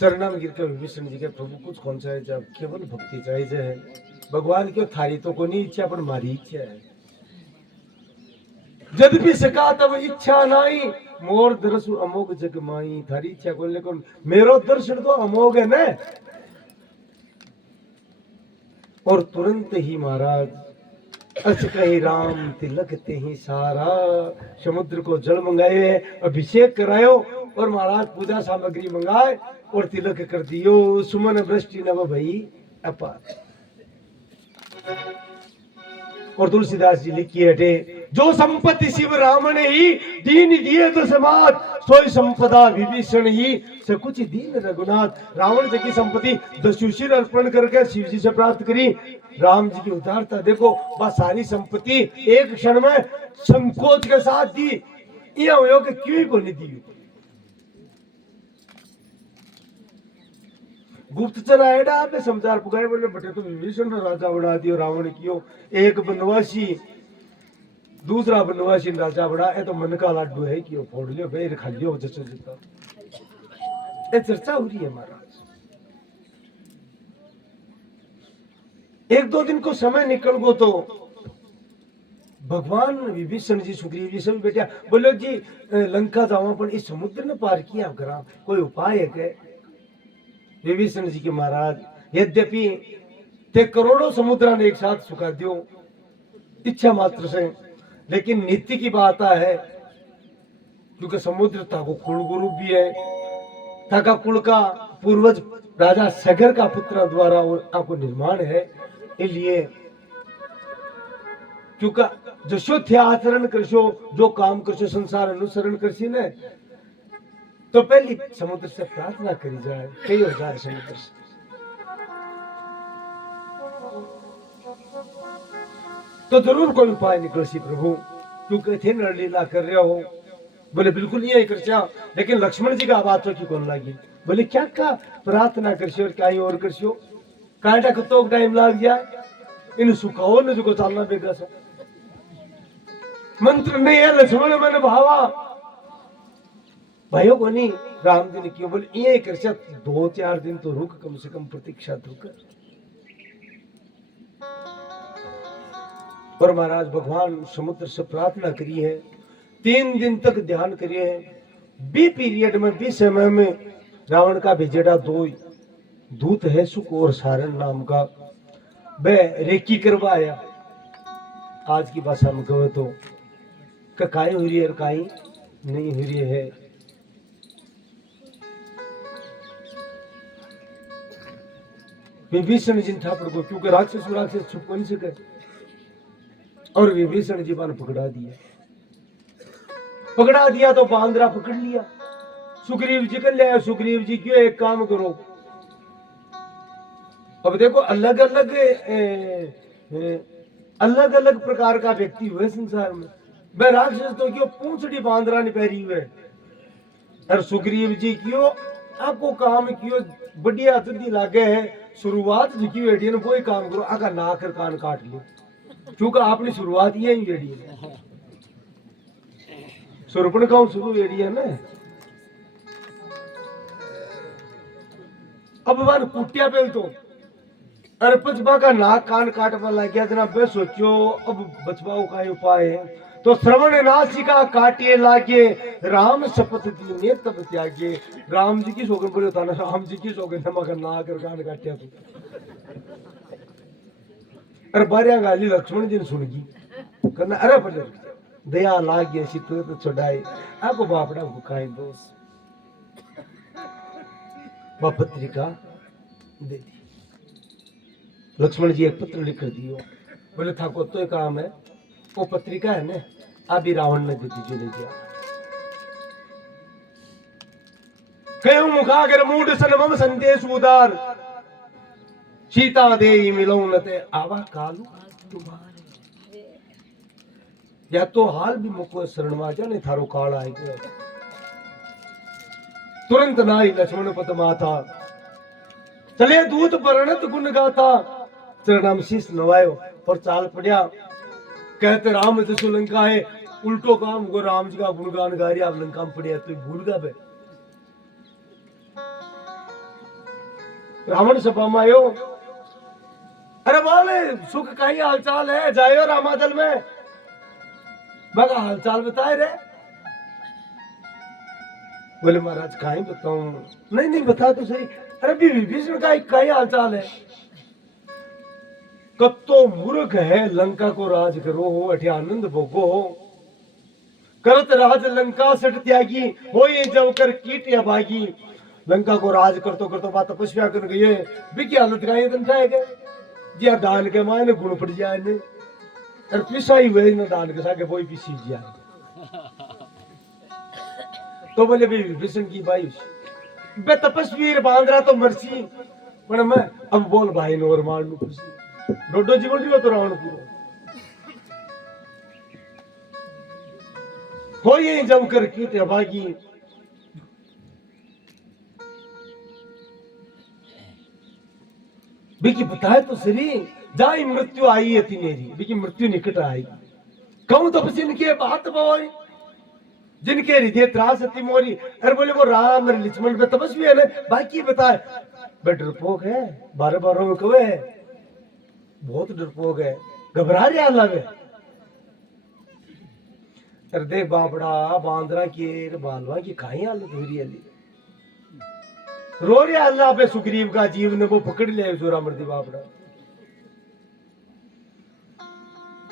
चरणा में गिरकर विभीषण जी के प्रभु कुछ कौन सा है, जब केवल भक्ति चाहिए है। भगवान क्यों थारी तो को नहीं इच्छा पर मारी इच्छा है। जद भी सका तब इच्छा नाई मोर दर्शु अमोघ जग माई। थारी इच्छा को लेकर मेरो दर्शन तो अमोघ है न। और तुरंत ही महाराज अस कही राम तिलकते ही सारा समुद्र को जल मंगाए, अभिषेक करायो और महाराज पूजा सामग्री मंगाए और तिलक कर दियो। सुमन वृष्टि नव भई अपार। और तुलसीदास जी लिखिए हटे, जो संपत्ति शिव राम ने ही दीन दिए तो समाज, सोई संपदा विभीषण ही सकुच दीन रघुनाथ। रावण जी की संपत्ति दस्युशिर अर्पण करके शिव जी से प्राप्त करी। राम जी की उदारता देखो, वह सारी संपत्ति एक क्षण में संकोच के साथ दी। यह हो कि क्यों को नहीं दी। गुप्तचर आएगा आपने समाचार पुकारे, बोले बटे तो विभीषण राजा बना दियो रावण कियो। एक बनवासी दूसरा बनवासी राजा बना, ये तो मन का लाडू है कि फोड़ लियो फिर खा लियो जैसे जितना। ये चर्चा हो रही है महाराज। एक दो दिन को समय निकल गो तो भगवान विभीषण जी सुग्रीव जी सब बेटा बोले जी लंका जाओ पर इस समुद्र ने पार किया करा, कोई उपाय है क्या। विभीषण जी के महाराज यद्यपि ते करोड़ों समुद्र ने एक साथ सुखा दियो इच्छा मात्र से, लेकिन नीति की बात है क्योंकि समुद्र ताको कुल गुरु भी है, ताका कुल का पूर्वज राजा सगर का पुत्र द्वारा आपको निर्माण है। इसलिए क्योंकि जशो थे आचरण करशो, जो काम करशो संसार अनुसरण करशी ने, तो पहली समुद्र से प्रार्थना करी जाए, कई हो जाए समुद्र से। तो जरूर कोई उपाय निकल सी प्रभु, क्योंकि थे नरलीला कर रहे हो। बोले बिल्कुल यही करचा, लेकिन लक्ष्मण जी का बात की कौन लगी। बोले क्या का प्रार्थना करशो और क्या और करशो, कांटा को तो टाइम लाग जाए, इन सुखाओ न जो चालना बेगा सा मंत्र नहीं है। लक्ष्मण मैंने भावा भाइयों को नहीं, राम जी ने क्यों बोले ये करचा, 2-4 दिन तो रुक, कम से कम प्रतीक्षा तो कर। और महाराज भगवान समुद्र से प्रार्थना करी है, 3 दिन तक ध्यान करिए है। बी पीरियड में, बी समय में रावण का भेजेड़ा 2 दूत है, सुख और सारण नाम का, वह रेकी करवाया। आज की भाषा में कहो तो काई हो रही है और काई नहीं हो रही है। विभीषण जिन ठाकुर को, क्योंकि राक्षस छुप नहीं सके, और विभीषण जी ने पकड़ा दिया तो बांदरा पकड़ लिया। सुग्रीव जी कर लिया। सुग्रीव जी क्यों, एक काम करो, अब देखो अलग अलग प्रकार का व्यक्ति हुए संसार में। वह राक्षस तो क्यों पूंछड़ी बांदरा ने पहरी हुए, और सुग्रीव जी क्यों आपको काम क्यों बढ़िया अतिथि लागे है। शुरुआत जी की बेटी ने वही काम करो, आका नाक कान काट लो, क्योंकि आपने शुरुआत यही बेटी है। सुरपण का शुरू बेटी है ना। अब वन कुटिया पे तो अरे बचपा का नाक कान काटवा लग गया जना, बे सोचो अब बचपाओ का उपाय है। तो श्रवण नासिका काटिए लागे, राम शपथ दीने तब त्यागे। राम जी की सौगंध बोले था ना, राम जी की सौगंध मगर नाक कान काटिया तो। अरे बारिया गाली लक्ष्मण जी ने सुन गई, करना अरे बोले दया लाग गया सी तो चढ़ाई आपको बापड़ा भुकाई दोस्त। वह पत्रिका दे दी। लक्ष्मण जी एक पत्र लिख कर दियो, बोले था को तो काम है, वो पत्रिका है ना, अभी रावण ने दे दी, ले गया। कहो मुखागर मूड सनमम संदेश उदार, सीता दे मिलो नते आवा कालू तुम्हारे। या तो हाल भी मुको शरणवा जाने थारो काल आएगा। तुरंत नारी लक्ष्मण पत माथा, चले दूत वर्णत गुण गाथा, चरणाम शीश नवायो और चाल पड़िया। कहते राम जसो लंका है, उल्टो काम को राम जी का गुणगान गा रहा, लंका में पड़िया तो भूल गा बे। रावण सभा में आयो, अरे बोले सुख का ही हालचाल है, जायो रामादल में, बगा हालचाल बताए रे। बोले महाराज कहीं बताऊं, नहीं बता तो सही। अरे विभीषण का ही हालचाल है, कत्तो मूर्ख है, लंका को राज करो हो, अठे आनंद भोगो हो। करत राज लंका सट त्यागी, हो ये जब कर कीट या भागी। लंका को राज करतो बात तपस्या कर गई है, बिकी हालत का ये दंडाए गए जिया दान के मायने गुण पड़ जाए ने, और पिसा ही हुए ना दान के सागे कोई पिसी जाए। तो बोले विभीषण की भाई बे तपस्वी बांदरा तो मरसी, पर मैं अब बोल भाई नो और मार नु खुशी डोडो जीवन जीव तो रावण पूरो हो ये जम कर कीट भागी। बिकी बताए तो सही, जाई मृत्यु आई है तिनेरी, बिकी मृत्यु निकट आएगी। कहूं तपस्वी इनके बात बोई, जिनके हृदय त्रास अति मोरी। अरे बोले वो राम और लक्ष्मण पे तपस्वी है ना, बाकी बताए बे डरपोक है, 12 में कवे है, बहुत डरपोक है, घबरा रहा लगे। अरे देख बापड़ा बांदरा की बालवा की खाई हालत हो रही है, रो रहा अल्लाह पे सुग्रीव का जीव ने वो पकड़ लिया जोरा मर्दी बापड़ा।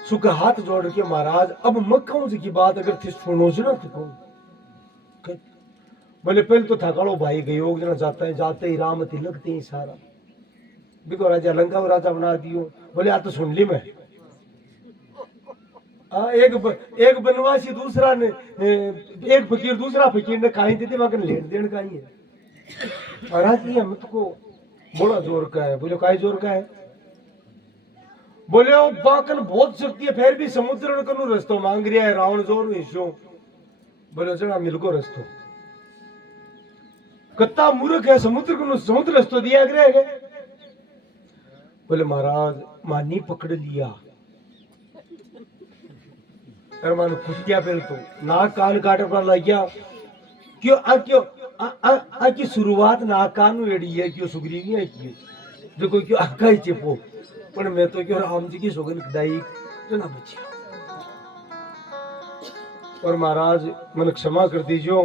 सुख हाथ जोड़ के महाराज अब मक्खों की बात अगर थी सुनो से ना तो बोले पहले तो थकाड़ो भाई गयो जना जाता है, जाते ही राम तिलकते ही सारा बिको राजा लंका को राजा बना दियो। बोले आ तो सुन ली मैं। एक बनवासी दूसरा ने, एक फकीर दूसरा फकीर ने कहीं देते वहां लेन देन कहीं है। महाराज जी हम तो बड़ा जोर का है। बोले काई जोर का है? बोले वो बाकन बहुत शक्ति है, फिर भी समुद्र कनु रस्तो मांग रहा है, रावण जोर हिस्सों। बोले चढ़ा मिलको रस्तो कत्ता मूर्ख है, समुद्र को समुद्र रस्तो दिया करे। बोले महाराज मानी पकड़ लिया और मान कुत्तिया पहल तो नाक कान काट पर लग गया। क्यों की शुरुआत नाक कान एड़ी है, क्यों सुग्रीवी है की देखो क्यों आका ही चिपो पर मैं तो क्यों राम जी की सोगन दाई ना बचिया। और महाराज मन क्षमा कर दीजियो,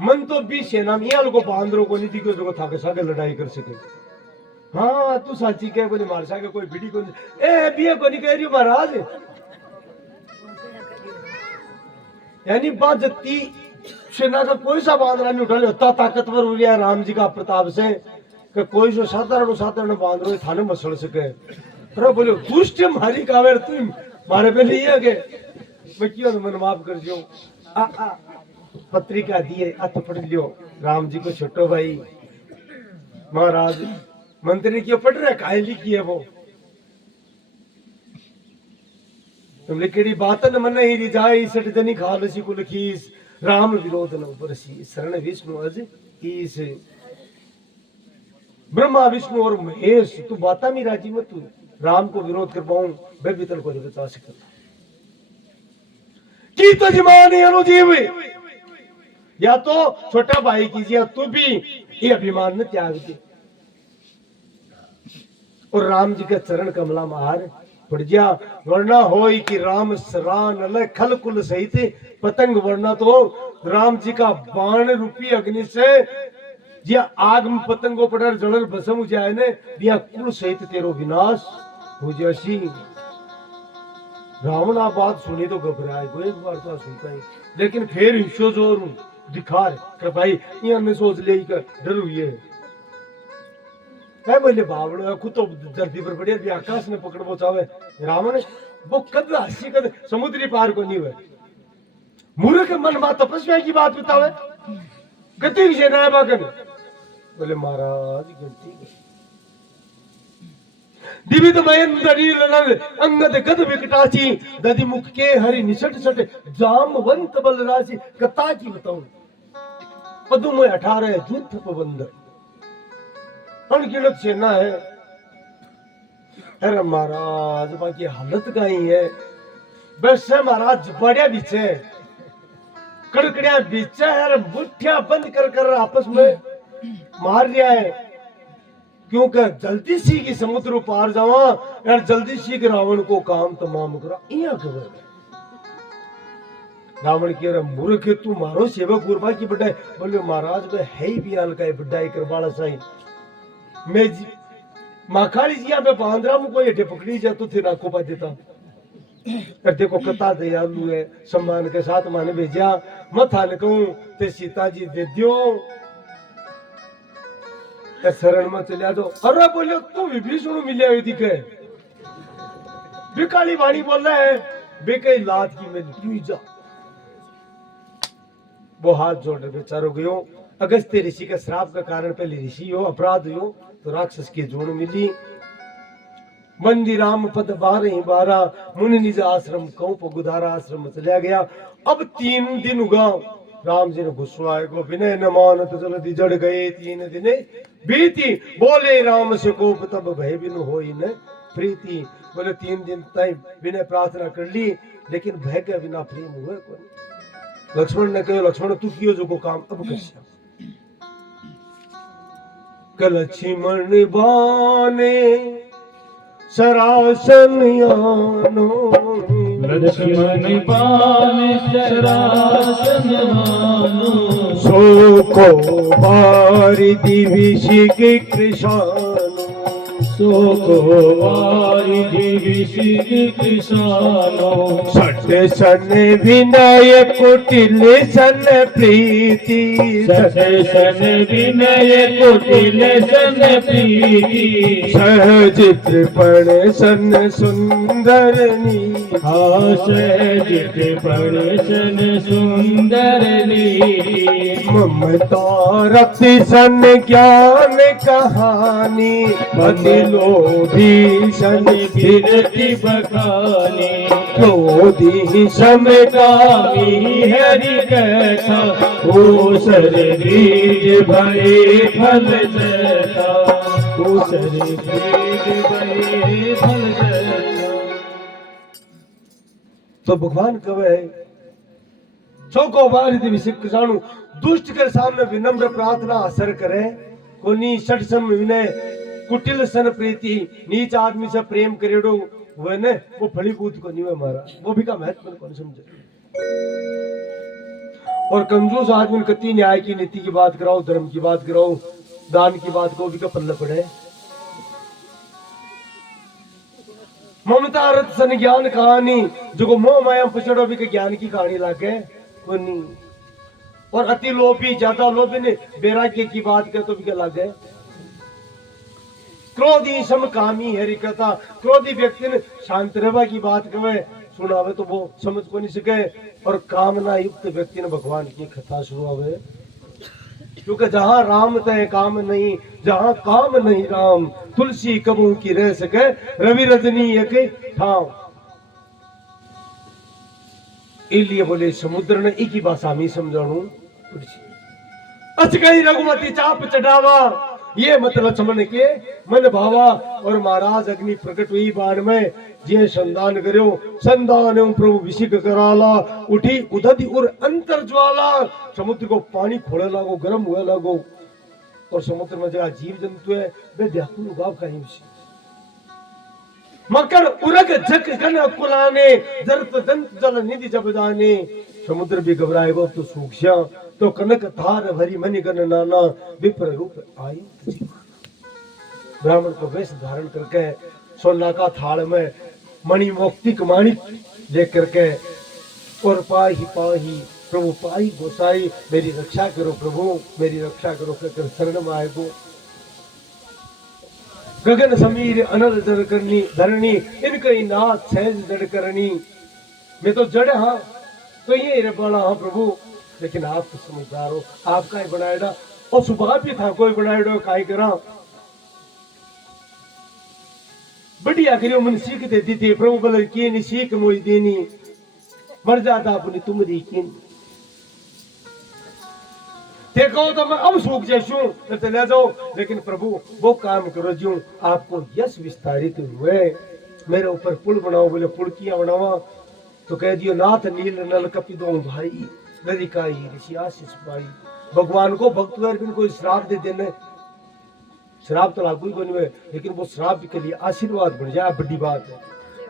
मन तो भी सेना में आल को बांदरों को नहीं दिखो जो थाके सागे लड़ाई कर सके। हाँ तू साची कह बोले मार सागे कोई बिड़ी को नहीं ए बिया को नहीं कह रही महाराज। यानी बाजती सेना का कोई सा बांदरा नहीं उठा ले, इतना ताकतवर हो गया राम जी का प्रताप से कि कोई जो साधारण बांदरो थाने मसल सके। अरे बोले दुष्ट मारी कावेर तुम मारे पे नहीं है के मैं क्यों मन माफ कर दियो। पत्रिका दिए अत पढ़ लियो, राम जी को छोटो भाई। महाराज मंत्री क्यों पढ़ रहे काहे लिखी है वो? तुम लिखी बात न मन ही रिजाई सट जनी खालसी कुल खीस राम विरोध न उपरसी शरण विष्णु अज ईस। ब्रह्मा विष्णु और महेश तू बाता में राजी मत, तू राम को विरोध कर पाऊं मैं बीतल को नहीं बचा सकता की तो जिमाने अनुजीव। या तो छोटा भाई कीजिए तू भी ये अभिमान न त्याग दे और राम जी के चरण कमला मार पड़ जा। वरना हो कि राम सरान खल कुल सहित पतंग, वरना तो राम जी का बाण रूपी अग्नि से जिया आग में पतंगों पर जलर भस्म हो जाए ने दिया कुल सहित तेरो विनाश हो जैसी। रावण आ बात सुनी तो घबराए को एक बार तो सुनता ही, लेकिन फिर हिस्सो जोर दिखा कर भाई यहाँ ने सोच ले डर हुई है। बोले बावड़ो खुद तो धरती पर बढ़िया भी आकाश ने पकड़ पहुंचावे। रावण वो कद हसी कद समुद्री पार को नहीं हुए। मूर्ख मन मा तपस्या की बात बतावे गति विषय नया बागन। बोले महाराज गलती दिवित मयंदरी लनल अंगद गद विकटाची दधि मुख के हरि निसट सट जामवंत बल राशि कथा की बताऊं पदुम 18 जुथ पबंद अनगिनत सेना है। अरे महाराज बाकी हालत कहीं है बस है महाराज बड़िया बीच है कड़कड़िया बीच है मुठ्ठिया बंद कर कर आपस में मार दिया है। क्योंकि जल्दी सी की समुद्र पार जावा यार जल्दी सी के रावण को काम तमाम करा इया खबर। रावण की अरे मूर्ख तू मारो सेवक गुरबा की बड़ाई। बोले महाराज वे है ही भी हाल का बड़ाई कर बाला साई मैं माखाड़ी जिया पे बांद्रा में कोई हेठे पकड़ी जा तो थे नाको पा देता। देखो कथा दयालु है सम्मान के साथ माने भेजा मथा ने कहूं ते सीता जी दे दियो शरण में चलिया दो। अरे बोलियो तू विभीषण मिले हुई दिखे बिकाली वाणी बोल रहा है बेकई लात की मैं क्यों जा। वो हाथ जोड़ बेचारो गयो। अगस्त्य ऋषि के श्राप का कारण पहले ऋषि हो अपराध हो तो राक्षस की जोड़ मिली। बंदी राम पद 12 मुनि निज आश्रम कौ पगुधारा आश्रम में चला गया। अब 3 दिन उगा राम जी ने गुस्सा आएगो विनय न मानत जल्दी जड़ गए 3 दिन बीती। बोले राम से कोप तब भय बिनु होई न प्रीति। बोले 3 दिन तक विनय प्रार्थना कर ली लेकिन भय के बिना प्रेम हुए को। लक्ष्मण ने कहो लक्ष्मण तू कियो जो को काम अब कर लक्ष्मण बाने सरासन यानो लक्ष्मण बाने सरासन यानो सो को बारी दिविशी के कृषानो सो को वारिधि विसिद किसानो सट सन विनय कुटिल सन प्रीति सत सन विनय कुटिल सन प्रीति सहज कृपण सन सुंदर नीति सहज कृपण सन सुंदर नीति ममता रति सन ज्ञान कहानी अति लोभी सन गिरति बखानी क्रोधी सम कामी हरि कथा ओ सर बीज भरे फल जता ओ सर बीज भरे फल जता। तो भगवान कवे जो को वारिधि विसिक किसानु दुष्ट के सामने विनम्र प्रार्थना असर करे कोनी षट सम विनय कुटिल सन प्रीति नीच आदमी से प्रेम करेडो हुए ने वो फली कूद को नहीं मारा वो भी का महत्व कौन समझे। और कंजूस आदमी कति न्याय की नीति की बात कराओ धर्म की बात कराओ दान की बात को भी का पल्ला पड़े। ममता रत सन ज्ञान कहानी जो को मोह माया पछड़ो भी के ज्ञान की कहानी लागे कोनी। और अति लोभी ज्यादा लोभी ने वैराग्य की बात करे तो भी क्या लागे। क्रोधी सम कामी हरि कथा क्रोधी व्यक्ति ने शांत रहवा की बात कहे सुनावे तो वो समझ को नहीं सके। और कामना युक्त व्यक्ति ने भगवान की कथा सुनावे क्योंकि जहां राम तय काम नहीं जहां काम नहीं राम तुलसी कबू की रह सके रवि रजनी एक ठाव। इसलिए बोले समुद्र ने एक ही भाषा में समझाणु अच गई रघुमती चाप चढ़ावा ये मतलब समझ के मन भावा। और महाराज अग्नि प्रकट हुई बाण में जे संदान करो संदान एवं प्रभु विशिक कराला उठी उदधि और अंतर ज्वाला समुद्र को पानी खोले लागो गर्म हुए लागो। और समुद्र में जगह जीव जंतु है वे व्याकुल उगाव का ही मकर उरग झक गन कुलाने जरत दंत जल निधि जब जाने समुद्र भी घबराएगो तो सूक्ष्या तो कनक धार भरी मनि गन नाना विप्र रूप आई। ब्राह्मण को वेश धारण करके सोना का थाल में मणि मोक्तिक माणिक ले करके और पाही पाही प्रभु पाही गोसाई मेरी रक्षा करो प्रभु मेरी रक्षा करो कहकर शरण में आएगो। गगन समीर अनल जड़ करनी धरणी इनके नाथ सहज जड़ करनी मैं तो जड़ हाँ तो ये रे बड़ा हाँ प्रभु लेकिन आप तो समझदार हो आपका ही बनाएगा और सुबह भी था कोई बनाएगा काई करा बढ़िया करियो मन सीख देती थी प्रभु बोले की नहीं सीख मोई देनी मर जाता अपनी तुम दी की देखो तो मैं अब सूख जैसू तो चले जाओ लेकिन प्रभु वो काम करो जो आपको यश विस्तारित हुए मेरे ऊपर पुल बनाओ बोले पुल किया बनावा तो कह दियो नाथ नील नल कपि दो भाई ललिकाई ऋषि आशीष पाई। भगवान को भक्त बिन कोई श्राप दे देने श्राप तो लागू ही कोई नहीं लेकिन वो श्राप के लिए आशीर्वाद बन जाए बड़ी बात है।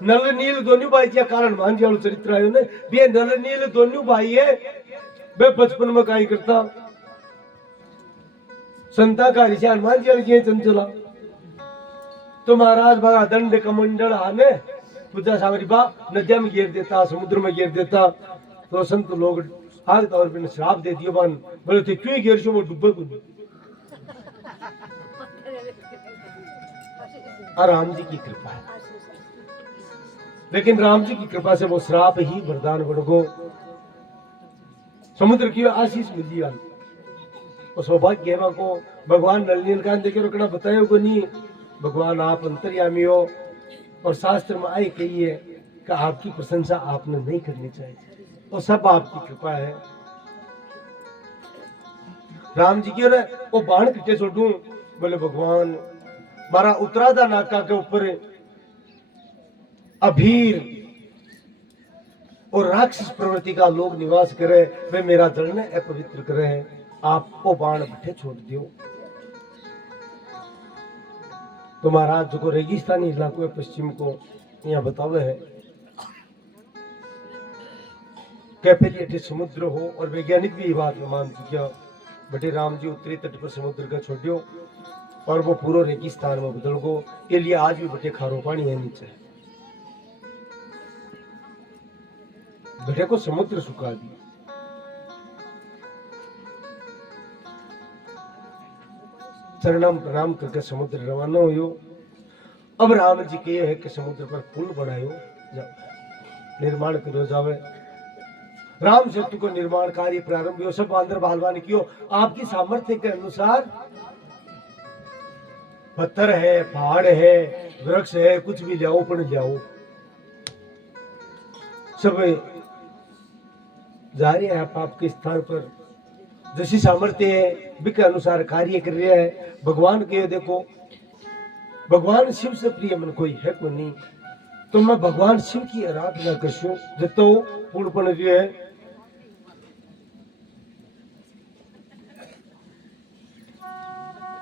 नल नील दोनों भाई क्या कारण मान दिया चरित्र आयो ने ये नल नील दोनों भाई है वे बचपन में काई करता संता का ऋषि हनुमान जी के चंचला तो महाराज भगा दंड कमंडल आने पूजा सावरी बा नदिया में गिर देता समुद्र में गिर देता तो संत लोग आग तौर पर श्राप दे दियो बन बोले थे क्यों गिर वो डूबे को राम जी की कृपा है लेकिन राम जी की कृपा से वो श्राप ही वरदान बन गो समुद्र की आशीष मिली और सौभाग्य को भगवान नल नीलकांत देखे रोकना बताया को नहीं भगवान आप अंतर्यामी हो और शास्त्र में आए कहिए कि आपकी प्रशंसा आपने नहीं करनी चाहिए और सब आपकी कृपा है। राम जी की वो बाण किटे छोड़ू बोले भगवान मारा उत्तराधा नाका के ऊपर अभीर और राक्षस प्रवृत्ति का लोग निवास करे वे मेरा जल ने अपवित्र करे आप वो बाण भट्टे छोड़ दियो। तो महाराज जो को रेगिस्तानी इलाकों में पश्चिम को यहाँ बतावे है कैपेलियट समुद्र हो और वैज्ञानिक भी बात में मान चुकिया बटे राम जी उत्तरी तट पर समुद्र का छोड़ियो और वो पूरा रेगिस्तान में बदल गो। के लिए आज भी बटे खारो पानी है नीचे, बटे को समुद्र सुखा दिया। चरणाम प्रणाम करके समुद्र रवाना हो। अब राम जी के है कि समुद्र पर पुल बनायो जाओ, निर्माण करो जावे। राम सेतु को निर्माण कार्य प्रारंभ हो, सब अंदर बालवान कियो आपकी सामर्थ्य के अनुसार। पत्थर है, पहाड़ है, वृक्ष है, कुछ भी लियाओ पण लियाओ, सब जा रहे हैं आप आपके स्थान पर। जैसी सामर्थ्य है विके अनुसार कार्य कर रहा है। भगवान के देखो, भगवान शिव से प्रिय मन कोई है को नहीं, तो मैं भगवान शिव की आराधना करशू जतो पूर्णपण है।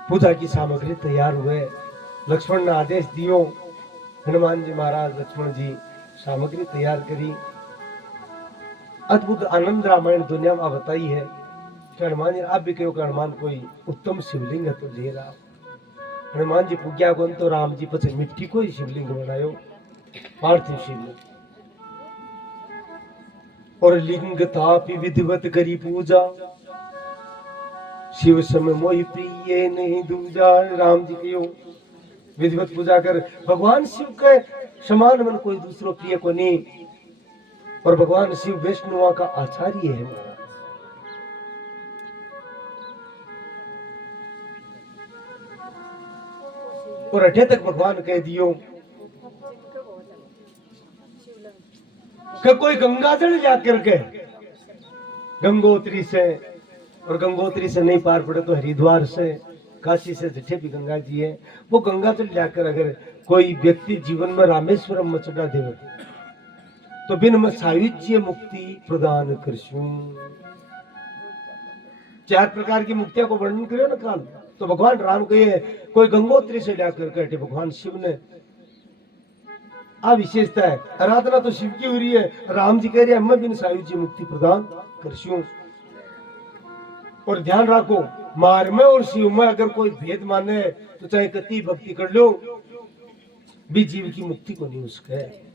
पूजा की सामग्री तैयार हुए, लक्ष्मण ने आदेश दियो, हनुमान जी महाराज लक्ष्मण जी सामग्री तैयार करी। अद्भुत आनंद रामायण दुनिया में बताई है कि हनुमान जी आप भी कहो कि हनुमान कोई उत्तम शिवलिंग है तो ले रहा। हनुमान जी पूज्ञा कौन तो राम जी पचे मिट्टी को ही शिवलिंग बनायो, पार्थिव शिवलिंग। और लिंग तापी विधिवत करी पूजा, शिव समय मोहि प्रिय नहीं दूजा। राम जी कहो विधिवत पूजा कर, भगवान शिव के समान मन कोई दूसरो प्रिय को नहीं। और भगवान शिव वैष्णवा का आचार्य है। और अठे तक भगवान कह दियो कि कोई गंगा जल जाकर के गंगोत्री से, और गंगोत्री से नहीं पार पड़े तो हरिद्वार से, काशी से जिठे भी गंगा जी है, वो गंगा जल जाकर अगर कोई व्यक्ति जीवन में रामेश्वरम में चढ़ा देवे तो बिन में सायुज्य मुक्ति प्रदान करशूं। 4 प्रकार की मुक्तियों को वर्णन करो ना काल। तो भगवान राम कहे कोई गंगोत्री से जाकर के भगवान शिव ने आ विशेषता है, आराधना तो शिव की हो रही है। राम जी कह रहे हैं मैं बिन सायुज्य मुक्ति प्रदान करशूं। और ध्यान रखो, मार में और शिव में अगर कोई भेद माने तो चाहे कति भक्ति कर लो भी जीव की मुक्ति को नहीं उसके।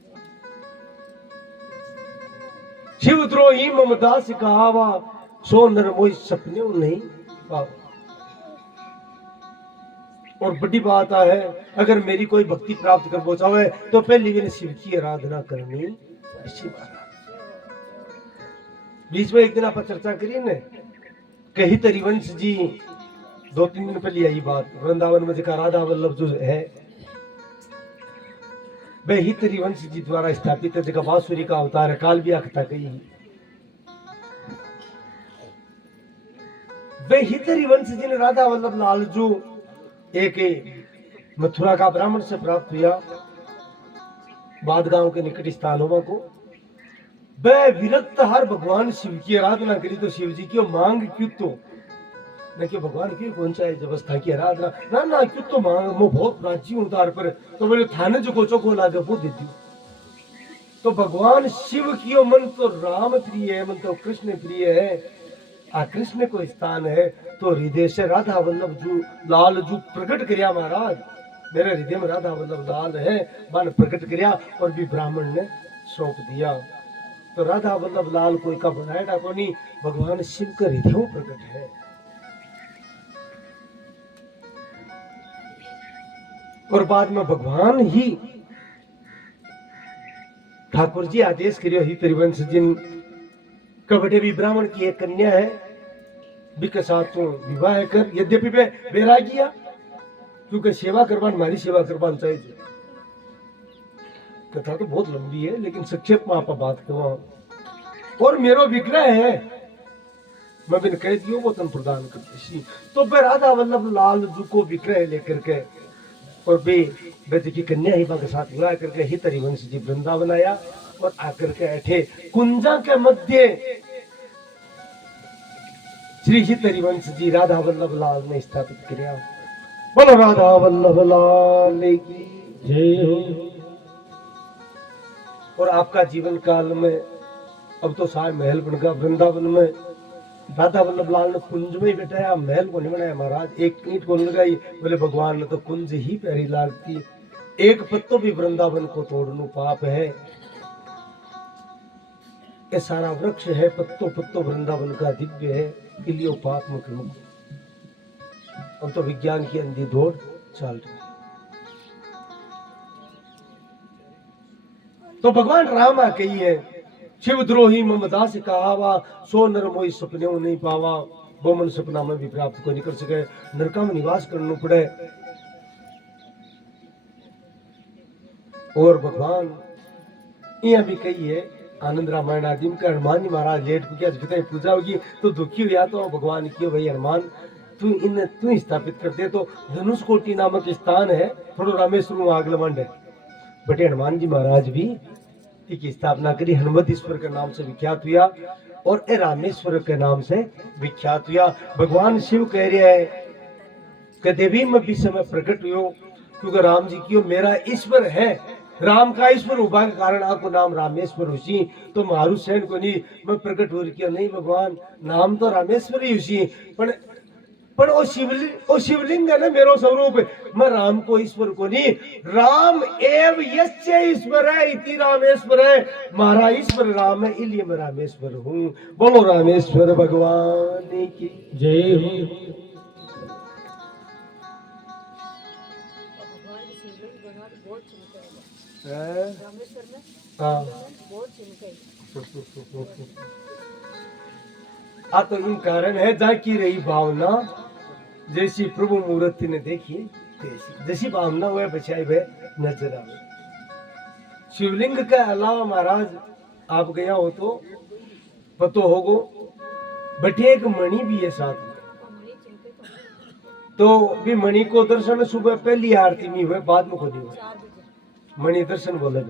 शिव द्रोही ममता से कहावा, सो नर मोहि सपने नहीं पावा। और बड़ी बात है, अगर मेरी कोई भक्ति प्राप्त कर पहुंचावे तो पहली मैंने शिव की आराधना करनी। बीच में एक दिन आप चर्चा करिए ने कही हरिवंश जी 2-3 दिन पहले यही बात, वृंदावन में जगह राधा वल्लभ जो है वह हित हरिवंश जी द्वारा स्थापित है, जगह बांसुरी का अवतार है। काल भी कथा कही वे हित हरिवंश जी ने राधा वल्लभ लाल जो एक मथुरा का ब्राह्मण से प्राप्त हुआ, बाद गांव के निकट स्थान हुआ को, वह विरक्त हर भगवान शिव की आराधना करी। तो शिव जी की मांग क्यों तो न कि भगवान की कौन सा व्यवस्था की आराधना ना ना क्यों तो मांग मैं बहुत प्राची हूं तार पर, तो बोले थाने जो कोचो को लागे वो देती। तो भगवान शिव की मन तो राम प्रिय है, मन तो कृष्ण प्रिय है, आ कृष्ण को स्थान है। तो हृदय से राधा वल्लभ जो लाल जो प्रकट करिया महाराज, मेरे हृदय में राधा वल्लभ लाल है, मन प्रकट करिया और भी ब्राह्मण ने सौंप दिया। तो राधा वल्लभ लाल कोई का बनाया को नहीं, भगवान शिव का हृदय प्रकट है। और बाद में भगवान ही ठाकुर जी आदेश करियो ही त्रिवंश जिन कबड्डे भी ब्राह्मण की एक कन्या है, बिक साथ तो विवाह कर। यद्यपि वे बैरागिया क्योंकि सेवा करवान मारी सेवा करवान चाहिए। कथा तो बहुत लंबी है लेकिन संक्षेप में आप बात करो। और मेरो विग्रह है मैं बिन कह दियो वो तन प्रदान करते। तो वे राधा वल्लभ लाल जी को विग्रह लेकर के और वे ब्रज की कन्या ही के साथ विवाह करके ही हरिवंश जी वृंदावन आया और आकर के ऐठे कुंजा के मध्य श्री हित हरिवंश जी राधा वल्लभ लाल ने स्थापित किया। बोलो राधा वल्लभ लाल की जय हो। और आपका जीवन काल में अब तो सारे महल बन गया वृंदावन में, राधा वल्लभ लाल ने कुंज में ही बैठाया, महल को नहीं बनाया महाराज। एक ईंट को लगाई, बोले भगवान ने तो कुंज ही प्यारी लागती, एक पत्तो भी वृंदावन को तोड़नु पाप है। ये सारा वृक्ष है, पत्तो पत्तो वृंदावन का दिव्य है, इलियो पाप मुक्त मुक्त। अब तो विज्ञान की अंधी दौड़ चल रही है। तो भगवान राम आ कही है, शिवद्रोही ममता से कहावा, सो नर मोई सपने नहीं पावा, वो मन सपना में भी प्राप्त को नहीं कर सके, नरका में निवास करना पड़े। और भगवान यहाँ भी कही है, आनंद रामायण आदि में, हनुमान जी महाराज लेट को क्या पूजा होगी तो दुखी हुआ, तो भगवान की भाई हनुमान तू स्थापित करते, तो धनुष कोटि नामक स्थान है, थोड़ा रामेश्वर आगलमंड है, बटे हनुमान जी महाराज भी की स्थापना करी, हनुमतीश्वर के नाम से विख्यात हुआ और ए रामेश्वर के नाम से विख्यात हुआ। भगवान शिव कह रहे हैं कि देवी में भी समय प्रकट हुआ, क्योंकि राम जी की मेरा ईश्वर है, राम का ईश्वर होने के कारण आपको नाम रामेश्वर हुई, तो मारू सैन को नहीं मैं प्रकट हो रही नहीं, भगवान नाम तो रामेश्वर ही हुई, पर ओ शिवलिंग है ना मेरो स्वरूप, मैं राम को ईश्वर को नहीं, राम एव यस्य ईश्वर है, इति रामेश्वर है, मारा ईश्वर राम है, इसलिए मैं रामेश्वर हूँ। बोलो रामेश्वर भगवान की जय हो। हाँ आ तो इन कारण है जाकी रही भावना, जैसी प्रभु मूर्ति ने देखी तैसी, जैसी भावना हुए बचाए हुए नजर आवे। शिवलिंग के अलावा महाराज आप गया हो तो पतो होगो, बटे एक मणि भी है साथ में, तो भी मणि को दर्शन सुबह पहली आरती में हुए, बाद में खुद हुए मणि दर्शन बोले।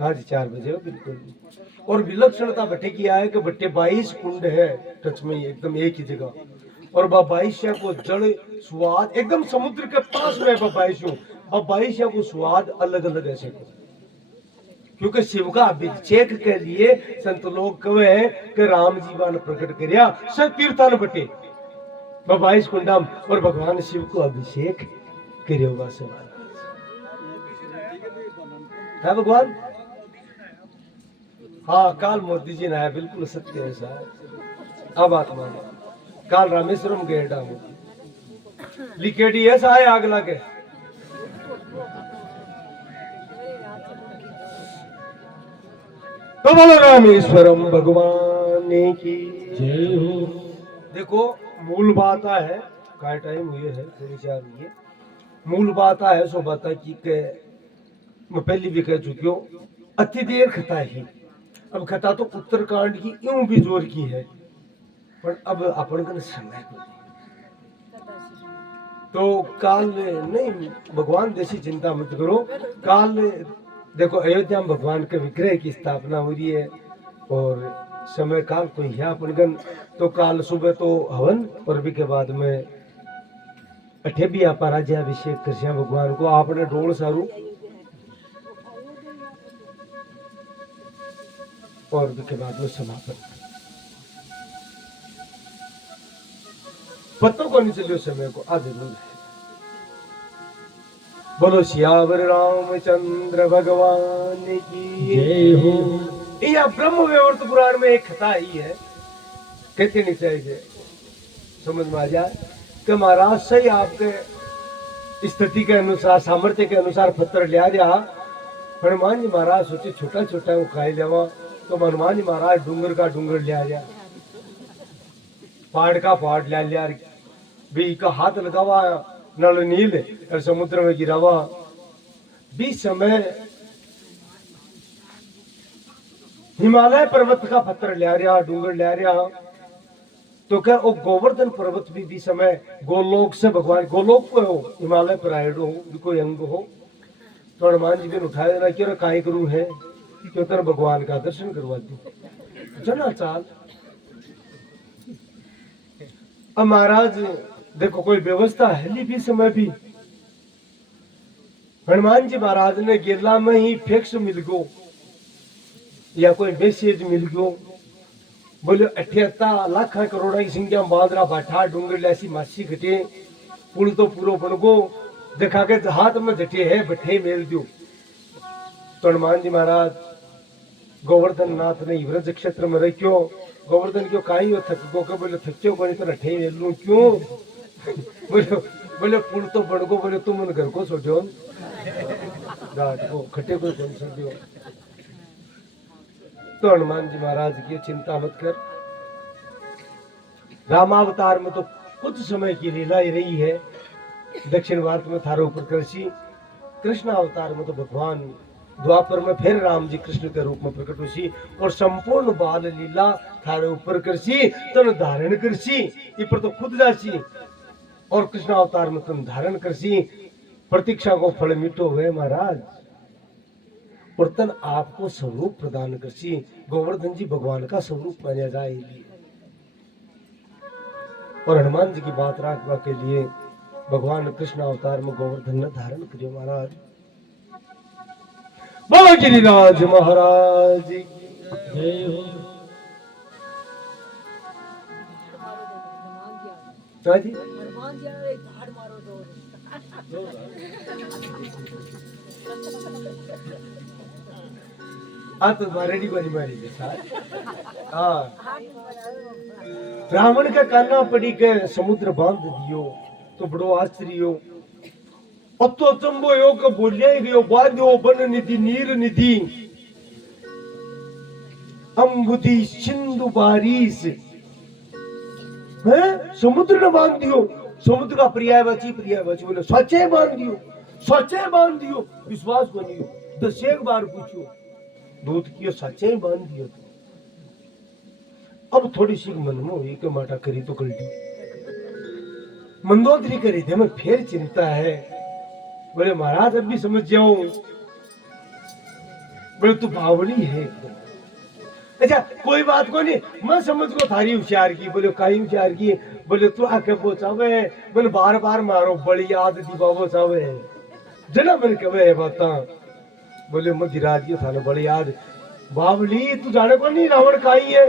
हाँ जी 4 बजे बिल्कुल। और विलक्षणता भट्टे की है कि भट्टे 22 कुंड है टच में एकदम एक ही जगह, और 22 को जड़ स्वाद एकदम समुद्र के पास में 22 को स्वाद अलग अलग ऐसे को, क्योंकि शिव का अभिषेक के लिए संत लोग कहे हैं कि राम जी ने प्रकट करिया तीर्थान बटे 22 कुंडम, और भगवान शिव को अभिषेक करियो सवाल है भगवान। हाँ काल मोदी जी ने आया, बिल्कुल सत्य है साहब। अब बात मानो, काल रामेश्वरम गए लिखेडी ऐसा है आग लगे। तो बोलो रामेश्वरम भगवान की जय हो। देखो मूल बात है, काय टाइम हुए है थोड़ी चार हुई है, मूल बात है सो बात की के मैं पहले भी कह चुकी हूँ, अति देर खता ही। अब खता तो उत्तरकांड की यूं भी जोर की है, पर अब अपन का समय को तो काल नहीं, भगवान जैसी चिंता मत करो। काल देखो अयोध्या में भगवान के विग्रह की स्थापना हो रही है, और समय काल कोई है अपन, तो काल सुबह तो हवन, और भी के बाद में अठे भी आप राज्याभिषेक कृष्ण भगवान को आपने डोल सारू, और भी के बाद में समापन। पत्तों को नहीं चलियो समय को आ जरूर है। बोलो सियावर रामचंद्र भगवान की जय हो। यह ब्रह्म वैवर्त पुराण में एक कथा ही है, कहते नहीं चाहिए समझ में आ जाए कि महाराज सही आपके स्थिति के अनुसार सामर्थ्य के अनुसार पत्थर लिया जा, हनुमान जी महाराज सोचे छोटा छोटा वो खाई लेवा, तो हनुमान जी महाराज डूंगर का डूंगर लिया जा, पहाड़ का पहाड़ लिया भी का हाथ लगावा नल नील और समुद्र में गिरावा। बीच समय हिमालय पर्वत का पत्थर लिया रहा, डूंगर लिया रहा, तो क्या वो गोवर्धन पर्वत भी समय गोलोक से भगवान गोलोक को हो, हिमालय पर आए हो कोई अंग हो, तो हनुमान जी ने उठाया ना क्यों काय करूं है, क्यों तेरा भगवान का दर्शन करवा दी जना चाल। अब महाराज देखो कोई व्यवस्था है भी समय भी, हनुमान जी महाराज ने गिरला में ही फैक्स मिल गो या कोई मैसेज मिल गयो बोले 78 लाख करोड़ा की संख्या में बांद्रा भाठा डूंगर लासी मासी घटे पुल तो पूरो बन गो देखा के हाथ में जटे है बठे मेल दो। तो हनुमान जी महाराज गोवर्धन नाथ ने व्रज क्षेत्र में रखियो। गोवर्धन क्यों काई हो थक गो के बोले थक्यो को नहीं तो रठे मेल लू क्यों बोले पुल तो बन गो बोले तुम मन घर को सोचो रात को खटे को कौन सा दियो। तो हनुमान जी महाराज की चिंता मत कर, रामावतार में तो कुछ समय की लीला ही रही है। दक्षिण भारत में थारो ऊपर कृषि, कृष्ण अवतार में तो भगवान द्वापर में फिर राम जी कृष्ण के रूप में प्रकट हुई और संपूर्ण बाल लीला थारे ऊपर कृषि तन धारण कृषि ये पर तो खुद जासी और कृष्ण अवतार में तन धारण कृषि प्रतीक्षा को फल मीठो हुए महाराज और तन आपको स्वरूप प्रदान कृषि। गोवर्धन जी भगवान का स्वरूप माना जाएगी और हनुमान जी की बात रखवा के लिए भगवान कृष्ण अवतार में गोवर्धन ने धारण करियो महाराज। बोलो गिरिराज महाराज की जय हो। जी हाँ तो मारेडी को नहीं मारी हाँ ब्राह्मण का काना पड़ी के समुद्र बांध दियो तो बड़ो आश्चर्य हो। अब तो चंबो यो का बोलिया ही गयो बांधो बन निधि नीर निधि अम्बुधि सिंधु बारिश है समुद्र ने बांध दियो। समुद्र का पर्यायवाची बोले सचे बांध दियो विश्वास बनियो 10 बार पूछो दूध कियो सचे बांध दियो। अब थोड़ी सी मन में एक माटा करी तो गलती मंदोदरी करी थे मैं फिर चिंता है। बोले महाराज अब भी समझ जाओ बोले तू बावली है। अच्छा कोई बात को नहीं मैं समझ को थारी होशियार की। बोले काई होशियार की बोले तू आके पहुंचावे बोले बार बार मारो बड़ी याद दीवा पहुंचावे जना मन कवे बात बोले मैं गिरा दियो थाने बड़ी याद बावली तू जाने को नहीं रावण काई है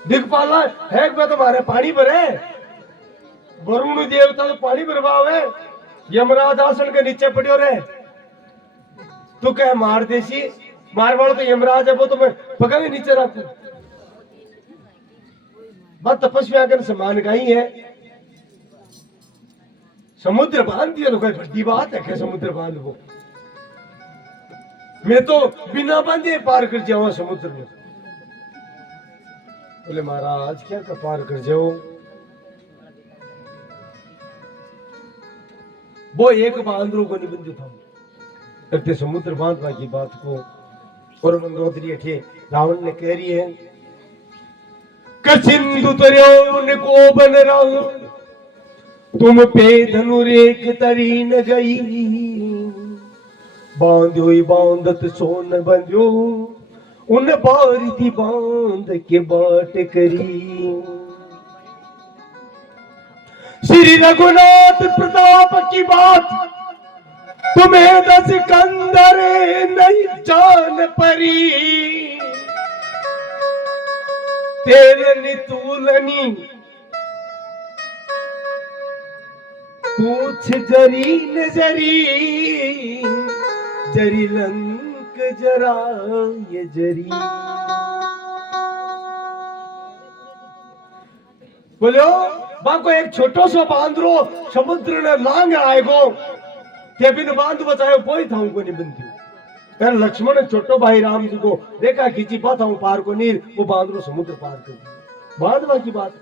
दिखपाला है मैं तुम्हारे पानी भरे वरुण देवता तो पानी भरवावे यमराज आसन के नीचे पड़ियो रे तू कह मार देसी मार वाला तो यमराज है वो तो मैं पकड़ के नीचे रखू। बात तपस्वी आकर समान गाई है समुद्र बांध दिया तो कोई बड़ी बात है क्या समुद्र बांध वो मैं तो बिना बांधे पार कर जाऊंगा समुद्र में। बोले महाराज क्या का पार कर जाओ वो एक बांधरों को नहीं बंधु था करते समुद्र बांधवा की बात को और मंदोदरी थे रावण ने कह रही है कसिंधु तरियो उनको बन रहा तुम पे धनुरेख तरी न गई बांध्यो बांधत सोन बंध्यो उन बारी थी बांध के बाट करी। श्री रघुनाथ प्रताप की बात तुम्हें 10 कंदर नहीं जान परी तेरे नितुलनी पूछ जरी न जरी लंक जरा ये जरी। बोलो बाको एक छोटो सो बांधरो समुद्र ने लांग आएगो के बिन बांध बचाए कोई था उनको नहीं बनती यार लक्ष्मण छोटो भाई राम जी को देखा खींची बात हूं पार को नीर वो बांधरो समुद्र पार कर दिया बांधवा की बात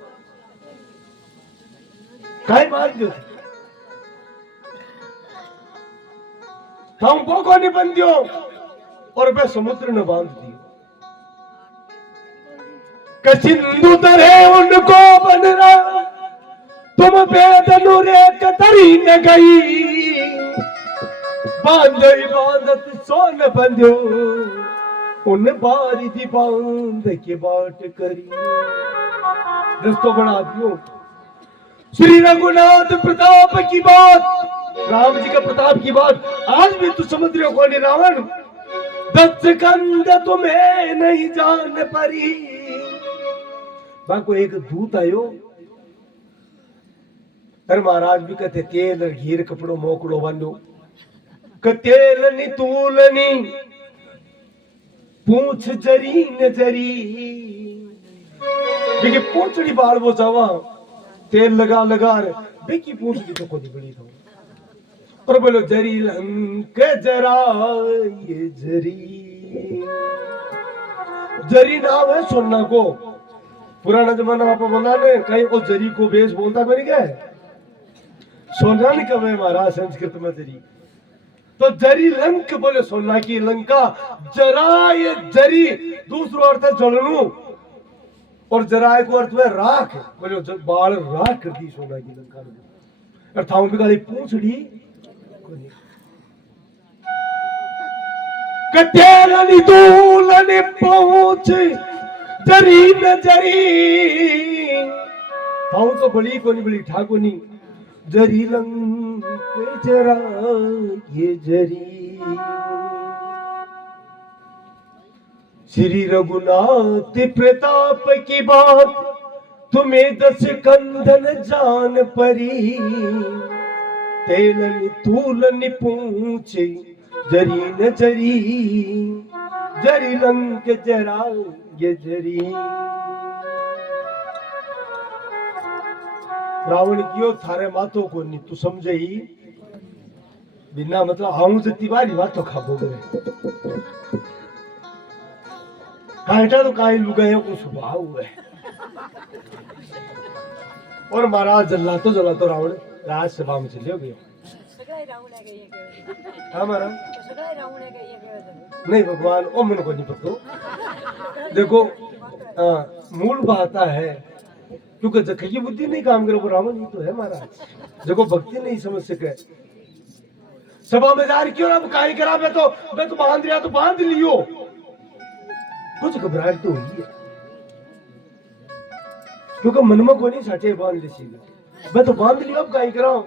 काई बात जो थी हम को नहीं बन दियो और वे समुद्र ने बांध दियो कसिंधु तरह उनको बन रहा तुम बेदनु रे कतरी न गई बांधत सोन बंध्यो उन बारी थी बांध के बाट करी रस्तो बना दियो। श्री रघुनाथ प्रताप की बात राम जी का प्रताप की बात आज भी तू समुद्र को नहीं रावण दस कंद तुम्हें नहीं जान परी। बाको एक दूत आयो, अरे महाराज भी कहते तेल और घीर कपड़ो मोकड़ो बांधो, तेल नी तूल नी पूछ जरी न जरी, बेकी पूछड़ी बाल वो जावा तेल लगा लगा बेकी पूछड़ी तो खुद बड़ी था। और बोलो जरी लंक जरा ये जरी, जरी नाम है सोना को। पुराना जमाना आप बोला ने कहीं वो जरी को बेस बोलता बन गया, सोना नहीं कहे महाराज संस्कृत में जरी। तो जरी लंक बोले सोना की लंका, जरा ये जरी दूसरो अर्थ है जलनू, और जराए को अर्थ है राख, बोले बाल राख कर दी सोना की लंका ने। अर्थाओं भी गाली पूछड़ी कटेलनी दूलनी पहुंच जरी न जरी, थाऊ तो बड़ी कोनी बड़ी ठाकोनी, जरी लंक जरा ये जरी। श्री रघुनाथ प्रताप की बात तुम्हें दस कंधन जान परी, तेलन तूलन पूछे जरी न जरी, जरी लंक जरा ये जरी। रावण कियो थारे मातो को नहीं तू समझे ही बिना मतलब आऊं जती बारी बातो खाबो गए कांटा तो काई लुगाए को स्वभाव है। और महाराज जल्ला तो रावण राजसभा में चले गए। हमारा नहीं भगवान ओ मन को नहीं पता। देखो मूल बात है क्योंकि जखी बुद्धि नहीं काम करे वो रावण ही तो है महाराज। देखो भक्ति नहीं समझ सके सभा में जा क्यों ना काई करा मैं तो बांध लिया तो बांध लियो, कुछ घबराहट तो हुई है क्योंकि मन में को नहीं सचे बांध ली मैं तो बांध लिया अब काई कराऊं।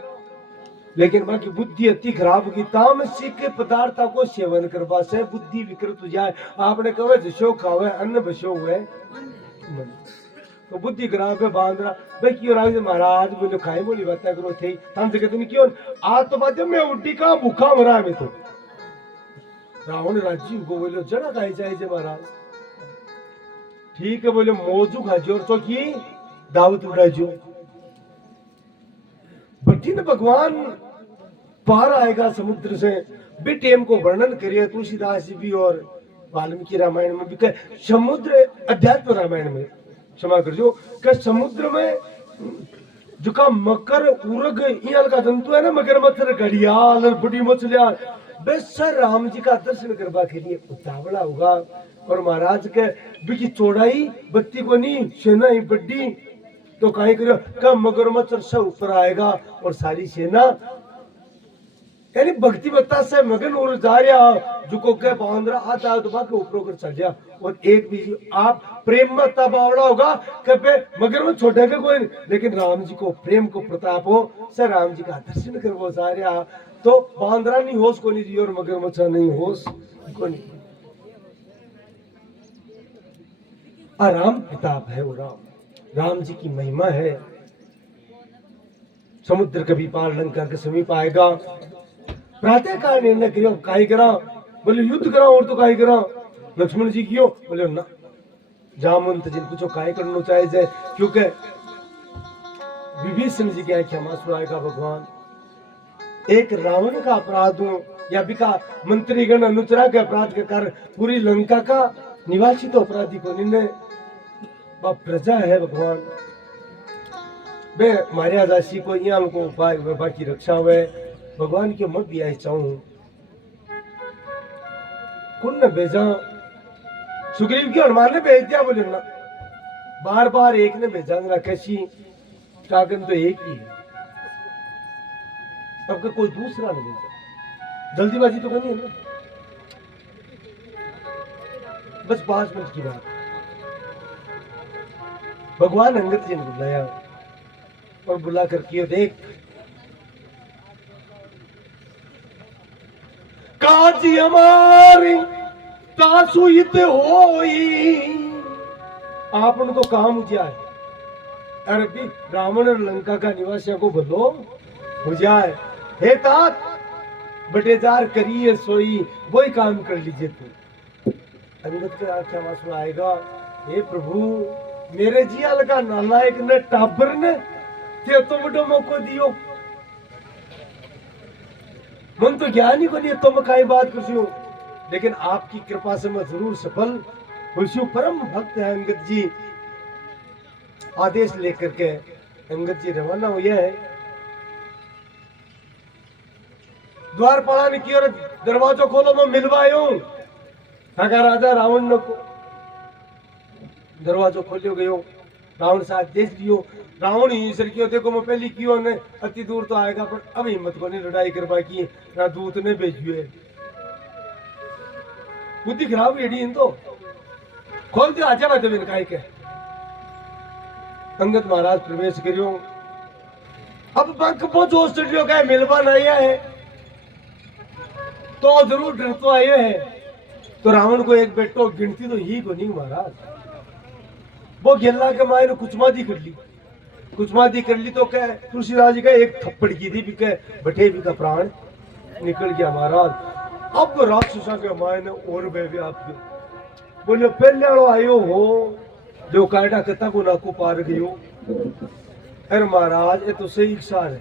लेकिन बाकी बुद्धि अति खराब की तामसिक पदार्थों को सेवन करवा से बुद्धि विकृत हो जाए। आपने कहे जशो खावे अन्न बसो हुए तो बुद्धि खराब है बांध रहा भाई क्यों राज महाराज बोले खाए बोली बात करो थे हम से कहते क्यों आज तो बात मैं उल्टी का भूखा मरा मैं तो। रावण राजीव को बोले जरा खाई चाहिए महाराज ठीक है बोले मौजू खाजो और तो की दावत उड़ाजो बटी न भगवान पार आएगा समुद्र से भी टेम को वर्णन करिए तुलसीदास जी भी और वाल्मीकि रामायण में भी कहे समुद्र अध्यात्म रामायण में क्षमा कर जो कि समुद्र में जो का मकर उर्ग इयाल का जंतु है ना मगर मच्छर घड़ियाल और बड़ी मछलियां बस सर राम जी का दर्शन करवा के लिए उतावला होगा। और महाराज के बिकी चौड़ाई बत्ती को नहीं सेना ही बड्डी तो कहीं करो कब मगर मच्छर से ऊपर आएगा और सारी सेना यानी भक्ति बत्ता से मगन और जा रहा जुको के बांध रहा आता तो बाकी ऊपर ऊपर चढ़ गया। और एक बीच आप प्रेम में तब आवड़ा होगा कभी मगर में छोटे के कोई लेकिन राम जी को प्रेम को प्रताप हो सर राम जी का दर्शन कर वो जा रहा तो बांद्रा नहीं होश को नहीं और मगर मच्छर नहीं होश को नहीं। आराम प्रताप है वो राम जी की महिमा है। समुद्र कभी पार लंका के समीप आएगा प्रातः काल निर्णय करो काई करा बोले युद्ध करा और तो काई करा लक्ष्मण जी कियो बोले ना जामंत जिन पूछो काई करना चाहिए क्योंकि विभीषण जी की क्षमा सुनाएगा भगवान। एक रावण का अपराध हो या बिका मंत्रीगण अनुचरा के अपराध के कारण पूरी लंका का निवासी तो अपराधी को निर्णय प्रजा है भगवान बे मारे आजासी को यहाँ को उपाय बाकी रक्षा हुए भगवान के मत भी आई चाहूं कुन न भेजा सुग्रीव की हनुमान ने भेज दिया बोले ना बार बार एक ने भेजा ना कैसी कागन तो एक ही है अब कोई दूसरा नहीं भेजा जल्दीबाजी तो करनी है ना बस 5 मिनट की बात। भगवान अंगद जी ने बुलाया और बुला कर किया देख काजी हमारी तासु इत होई आपन तो काम जाए अरे भी रावण और लंका का निवासियों को भलो हो जाए। हे तात बटेदार करिए सोई वही काम कर लीजिए तू। अंगद के आंखें आंसू आएगा, हे प्रभु मेरे जियाल का नालायक ने टाबर ने ते तो बड़ो मौको दियो मन तो ज्ञान ही को नहीं तुम काई बात करसियो लेकिन आपकी कृपा से मैं जरूर सफल हुई। परम भक्त है अंगद जी। आदेश लेकर के अंगद जी रवाना हुए हैं। द्वारपाल ने की और दरवाजो खोलो मैं मिलवायो काका राजा रावण ने को दरवाजो खोलियो गयो। रावण से आदेश दियो। रावण ही सर कियो देखो मैं पहली कियो ने अति दूर तो आएगा पर अब हिम्मत को नहीं लड़ाई कर पाई ना दूत ने भेजियो है बुद्धि खराब एडी इन तो खोल दियो आजा बात बिन काई के। अंगद महाराज प्रवेश करियो। अब बंक पहुंचो स्टूडियो का मिलवा नहीं है तो जरूर डर तो आए है। तो रावण को एक बेटो गिनती तो ही को नहीं महाराज वो गेला के माए ने कुचमादी कर ली तो क्या तुलसीराज का एक थप्पड़ की थी भी कह बठे भी का प्राण निकल गया महाराज। अब राक्षसा के माए ने और बेबी आपके बोले पहले वालो आयो हो जो कायदा कता को नाकू पार गयो। अरे महाराज ये तो सही इच्छा है।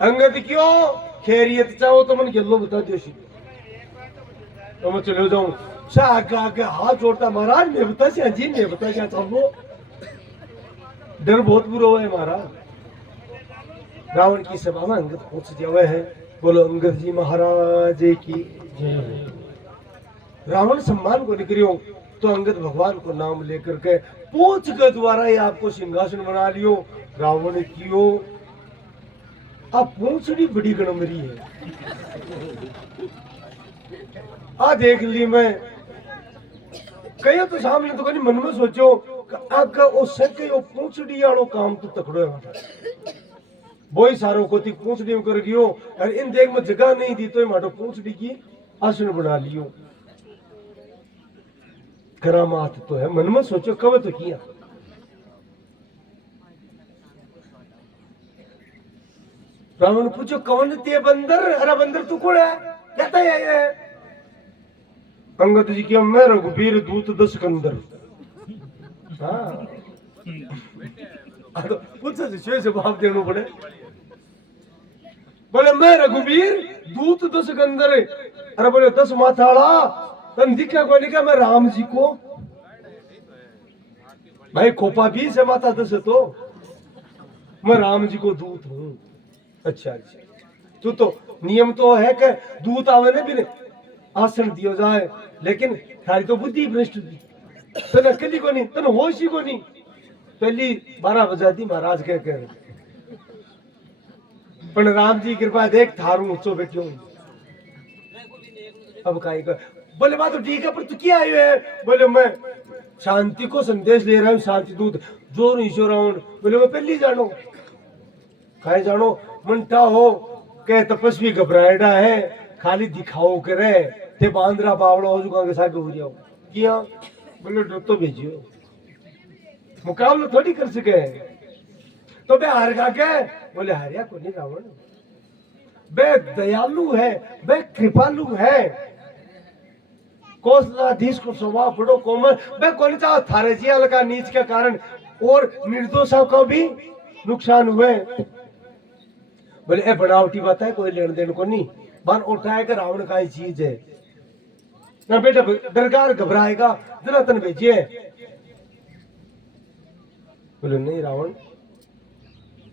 अंगद क्यों खैरियत चाहो तो मन गेलो बता दियो तो मैं चले जाऊं आगे हाथ जोड़ता महाराज मैं बता जी मैं बता चलो डर बहुत बुरा हुआ है महाराज। रावण की सभा में अंगद पहुंच जावे है। बोलो अंगद जी महाराज की जय। रावण सम्मान को निकलियो तो अंगद भगवान को नाम लेकर के पूछ के द्वारा ही आपको सिंहासन बना लियो। रावण कियो आप पूछड़ी बड़ी गणमरी है आ देख ली मैं कहीं तो सामने तो कहीं मन में सोचो आग सके पूछड़ी वालो काम तो तकड़ो है वही सारो को थी पूछड़ी कर गयो और इन देख में जगह नहीं दी तो माटो पूछड़ी की आसन बना लियो। करामात तो है मन में सोचो कब तो किया। रावण पूछो कौन ते बंदर अरे बंदर तू कौन है कहता है अंगद जी की मैं रघुबीर दूत 10 कंदर। हाँ पूछ से जवाब देना पड़े। बोले मैं रघुबीर दूत 10 कंदर अरे बोले 10 माथाड़ा तन दिखा को लिखा मैं राम जी को भाई खोपा 20 है माता 10 तो मैं राम जी को दूत हूँ। अच्छा अच्छा तू तो नियम तो है कि दूत आवे ने भी आसन दियो जाए लेकिन थारी तो बुद्धि भ्रष्ट थी तन अकली को नहीं तन होश ही को नहीं। पहली 12 बजा दी महाराज कह कर पर राम जी कृपा देख थारू ऊंचो बैठियो अब काई का बोले बात तो ठीक है पर तू क्या आयो है। बोले मैं शांति को संदेश ले रहा हूँ शांति दूत जो ईश्वर रावण। बोले मैं पहली जानो काहे जानो मनटा हो के तपस्वी घबराएडा है खाली दिखाओ करे ते बांद्रा बावड़ा हो जुगा के सागे हो जाओ किया। बोले डर तो भेजियो मुकाबला थोड़ी कर सके तो बे हार गा के। बोले हारिया को नहीं रावण बे दयालु है बे कृपालु है कोसलाधीश को स्वभाव बड़ो कोमल बे कौन चाहो थारे जियाल का नीच के कारण और निर्दोषों को भी नुकसान हुए। बोले ए बनावटी बात है कोई लेन देन को नहीं बार उठाए कर रावण का ही चीज है ना बेटा दरगार घबराएगा जरा तन भेजिए। बोले नहीं रावण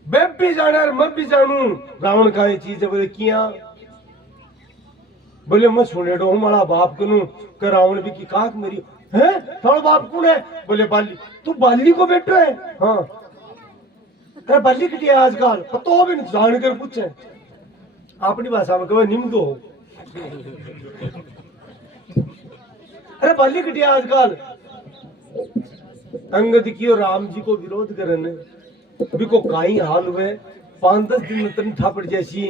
मैं भी जाना और मैं भी जानू रावण का ही चीज है। बोले किया। बोले मैं सुने डो हमारा बाप कनू कर रावण भी की काक मेरी है थोड़ा बाप कौन है। बोले बाली तू बाली को बैठो है। हाँ तेरा बाली कटी है आजकल पतो भी जान कर पूछे अपनी भाषा में कहे निम दो अरे बाली कटी है आजकल। अंगद की और राम जी को विरोध करने भी को काई हाल हुए 5-10 दिन में तन ठापड़ जैसी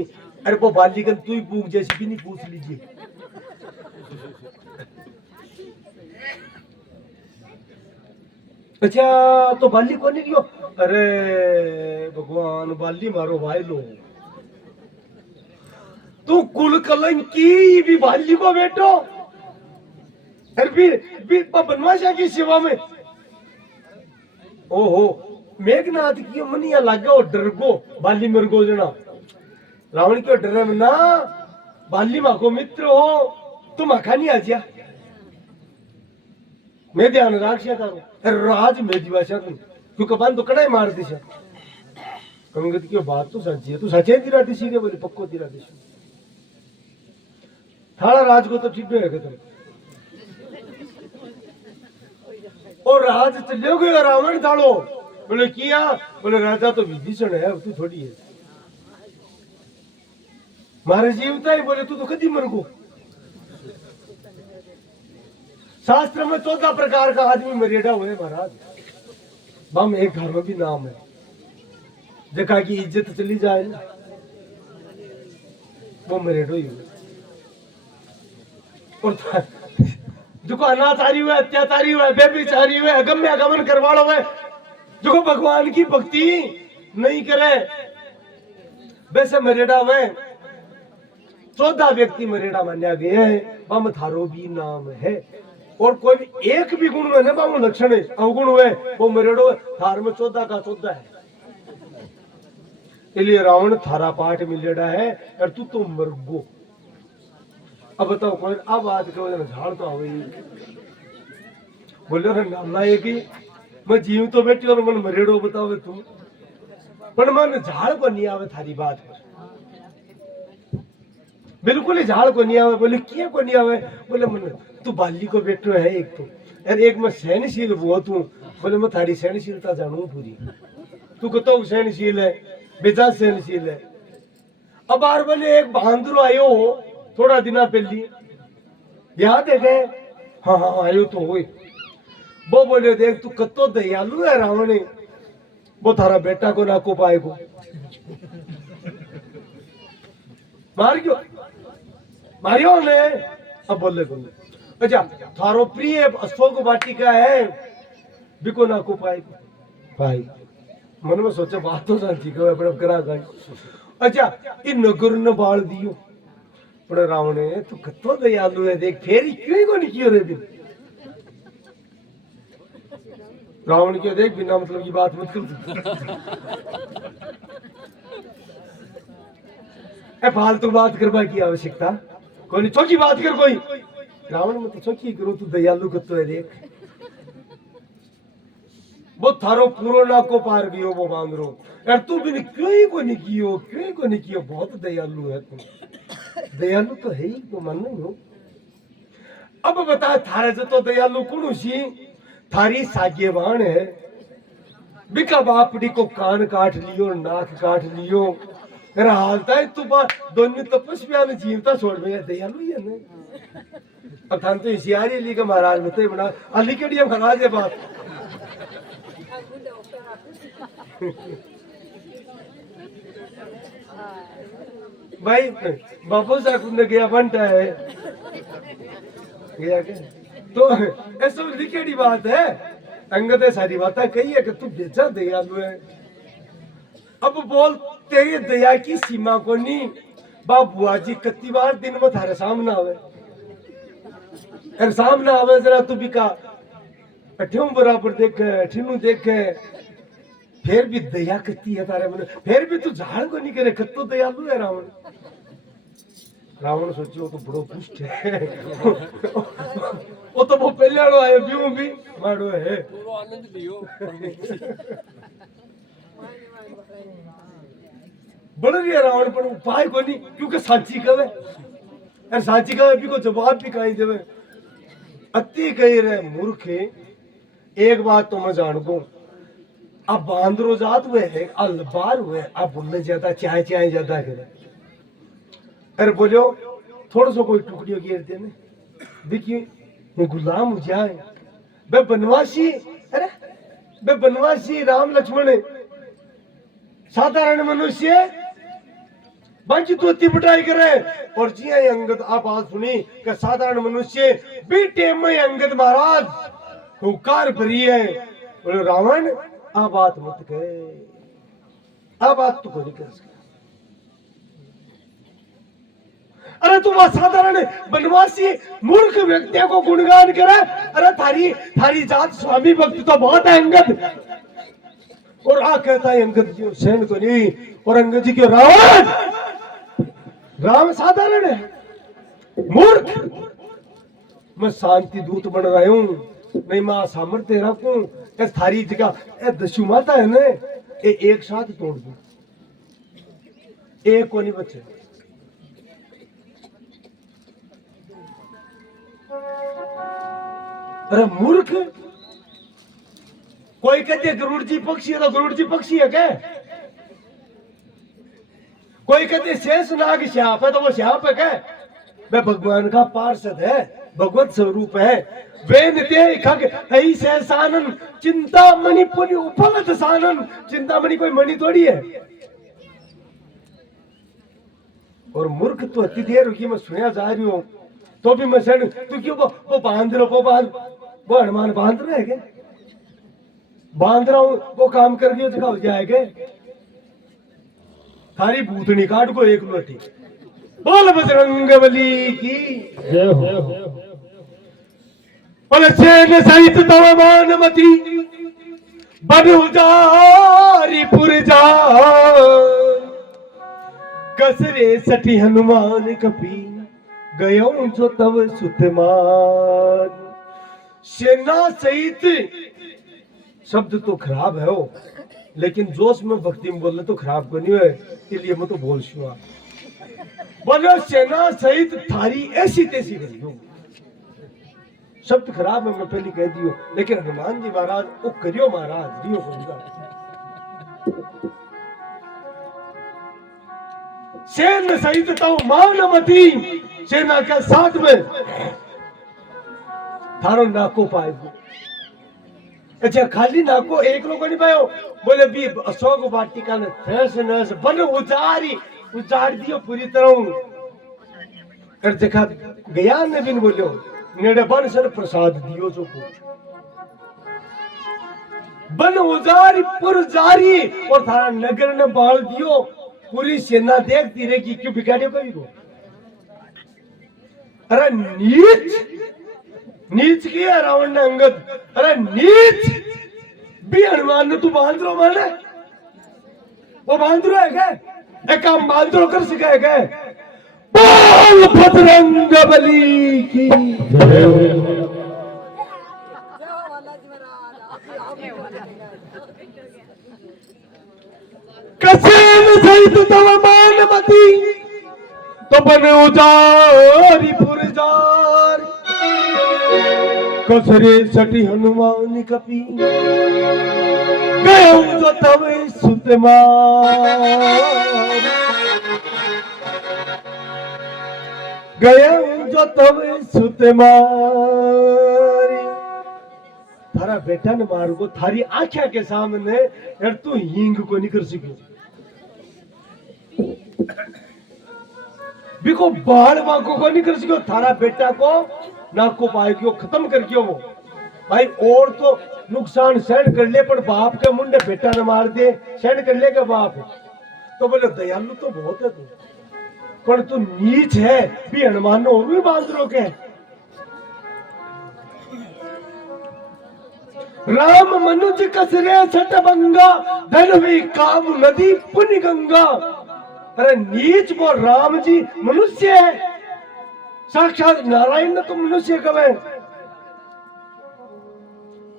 अरे वो बाली कन तू ही पूछ जैसी भी नहीं पूछ लीजिए अच्छा तो बाली कौन नहीं दियो? अरे भगवान बाली मारो भाई लो, तू कुल कलंकी भी बाली को बैठो, फिर भी बनवासा की सेवा में। ओहो मेघनाथ की मनिया लागे डर गो बाली मेरे को जना, रावण क्यों डरे ना, बाली माँ को मित्र हो तुम आखा नहीं आजिया, मैं ध्यान राखिया करो राज में दिवासा तुम क्यों कपान तो कड़ाई मार दिशा। कंगत की बात तो सच्ची है, तू सचे दिरा दिशी के बोले पक्को दिरा दिशी थाला राज को तो ठीक है तुम, और राज चले गए रावण थालो बोले किया, बोले राजा तो विभीषण है तू थोड़ी है, मारे जीवता ही बोले तू तो कदी मर गो। शास्त्र में 14 प्रकार का आदमी मर्यादा हुए महाराज, बम एक घर में भी नाम है, जगह की इज्जत चली जाए ना वो मर्यादा ही हुए, और जो को अनाचारी हुए, अत्याचारी हुए, बेबिचारी हुए, अगम्य आगमन करवाड़ा हुए, जो को भगवान की भक्ति नहीं करे वैसे मर्यादा हुए 14 व्यक्ति मर्यादा मान्या गए हैं, बम थारो भी नाम है, और कोई भी एक भी गुण में बम लक्षण है अवगुण हुए वो मर्यादा थार में 14 का 14 है, इसलिए रावण थारा पाठ मिलेड़ा है और तू तो मरगो। अब बताओ कौन अब बात करो झाड़ तो आवे बोलो रे नाम ना एक ही मैं जीव तो बैठी और मन मरेड़ो बतावे तू, पर मन झाड़ को नहीं आवे थारी बात पर, बिल्कुल ही झाड़ को नहीं आवे। बोले क्या को नहीं आवे? बोले मन तू बाली को बैठो है एक तो, यार एक मैं सहनशील हुआ तू, बोले मैं थारी सहनशीलता जानू पूरी, तू कतो सहनशील है बेजा सहनशील है। अब बार बोले एक बहादुर आयो हो थोड़ा दिना पहली याद है गए, हाँ हाँ आयो तो हुए, वो बोले देख तू कतो दयालु है रावण, वो थारा बेटा को ना को पाएगो मार क्यों मारियो ने। अब बोले बोले अच्छा थारो प्रिय अशोक वाटिका है बिको ना को पाएगो भाई, मन में सोचे बात तो सांची कहे पर करा गई। अच्छा इन नगर ने बाल दियो, पर रावण ने तू कतो दयालु है देख फेरी क्यों को नहीं कियो रे बिन, रावण के देख बिना मतलब की बात मत कर, फालतू बात करवा की आवश्यकता कोई नहीं, चौकी बात कर कोई, रावण में तो चौकी करो तू दयालु कतो है देख, वो थारो पूरो ना को पार गयो वो बांदरो, यार तू भी क्यों को नहीं कियो, क्यों को नहीं कियो, बहुत दयालु है तू, दयालु तो है ही तो मन नहीं हो। अब बता थारे से तो दयालु कौन सी, थारी साग्यवान है, बिका बापड़ी को कान काट लियो नाक काट लियो, मेरा हालता है तू बात दोनों तपस्या में जीवता छोड़ में दयालु ही है ना। अब थान तो इसियारी ली का महाराज बता बना अली के लिए महाराज है बात भाई बापू साहब ने गया बनता है गया क्या तो ऐसा लिखेड़ी बात है, अंगत सारी बातें कही है कि तू बेचा दयालु है। अब बोल तेरी दया की सीमा को नहीं, बाबुआ जी कत्ती बार दिन में थारे सामने आवे, अरे सामने आवे जरा तू भी का अठ्यों बराबर देखे अठिनू देखे, फिर भी दया कत्ती है तारे मन, फिर भी तू झाड़ को नहीं करे कत्तो दयालु है रावण। रावण सोचियो तो बड़ो पुष्ट है वो तो वो पहले आयो ब्यू भी मारो है पूरा आनंद लियो बड़ रही रावण पर उपाय को नहीं, क्योंकि साची कवे अरे साची कवे भी को जवाब भी कही देवे, अति कही रहे मूर्ख। एक बात तो मैं जान को अब बांदरो जात हुए है अलबार हुए, अब बोलने ज्यादा चाय चाय ज्यादा करे, अरे बोलो थोड़ा सा कोई टुकड़ियों घेर देने देखिए वो गुलाम हो जाए, बे बनवासी, अरे बे बनवासी राम लक्ष्मण साधारण मनुष्य बाकी तो इतनी पिटाई करे, और जी अंगद आप आज सुनी कि साधारण मनुष्य बीटे में अंगद महाराज हुकार भरी है, बोले रावण आ बात मत कह, आ बात तू कोई नहीं कर सकता। अरे तुम असाधारण बनवासी मूर्ख व्यक्तियों को गुणगान करे। अरे थारी थारी जात स्वामी भक्त तो बहुत है अंगद। और आ कहता है अंगद जी सेन को नहीं, और अंगद जी के रावण राम साधारण है मूर्ख, मैं शांति दूत बन रहा हूं, नहीं मैं सामर्थ्य रखूं। इस थारी जगह दस्यु माता है ना, एक साथ तोड़ दू, एक को नहीं बचे। अरे मूर्ख, कोई कहते गरुड़ जी पक्षी है तो गरुड़ जी पक्षी है क्या? कोई कहते शेष नाग श्याप है तो वो श्याप है क्या? वे भगवान का पार्षद है, भगवत स्वरूप है। वेनते खग ऐसे सानन चिंतामणि पुनि उपलत सानन। चिंतामणि कोई मणि थोड़ी है। और मूर्ख तो अति देर होगी मैं सुनया जा रही हूं तो भी मैं सण तू क्यों वो बांध रहा, वो हनुमान बांध रहा है क्या? बांध रहा हूं वो काम कर दियो जगह हो जाएगा। थारी भूतनी काट को एक लोटी। बोल बजरंगबली की जय हो। बोल सेन सहित तव मानमती बन उजारी पुरजा। कसरे सठी हनुमान कपी गयो जो तव सुतमान। सेना सहित शब्द तो खराब है वो, लेकिन जोश में भक्ति में बोलने तो खराब को नहीं है, इसलिए मैं तो बोल शुआ। बोलो सेना सहित थारी ऐसी तैसी कर दो। शब्द खराब है मैं पहले कह दियो, लेकिन हनुमान जी महाराज वो करियो महाराज दियो बोलूंगा। सेन सहित तो मानमती, सेना के साथ में थारो नाको पाएगो। अच्छा खाली नाको एक लोगों नहीं पायो, बोले भी अशोक वाटिका ने फैस नस बन उजाड़ दियो पूरी तरह। और देखा गया ने बिन बोलो नेड़े बन सर प्रसाद दियो जो को बन उजारी पुरजारी। और थारा नगर ने बाल दियो, पूरी सेना देखती रहेगी क्यों बिगाड़ियो कभी को। अरे नीच नीच किया रावण ने अंगद। अरे नीच भी हनुमान ने तू बांध रो माने, वो बांध रो है क्या? एक काम बांध रो कर सिखाए क्या? बोल बजरंगबली की जय हो। कसेन सहित तव मानमती तो बन उजारी पुरजार। कसरे सटी हनुमान कपी गयो जो तव सुतमान। गयो जो तव सुतमान। थारा बेटा ने मार को थारी आंखों के सामने यार तू हींग को नहीं कर सकियो। बिको बाल वाको को नहीं कर सकियो। थारा बेटा को नाक को पाए क्यों खत्म कर क्यों वो भाई। और तो नुकसान सहन कर ले पर बाप के मुंडे बेटा ने मार दे सहन कर ले के बाप। तो बोले दयालु तो बहुत है तू, पर तू नीच है भी हनुमान और भी बांध रो के। राम मनुज कसरे छठ बंगा धनवी काम नदी पुण्य गंगा। अरे नीच वो राम जी मनुष्य है, साक्षात नारायण ने तो मनुष्य कवे।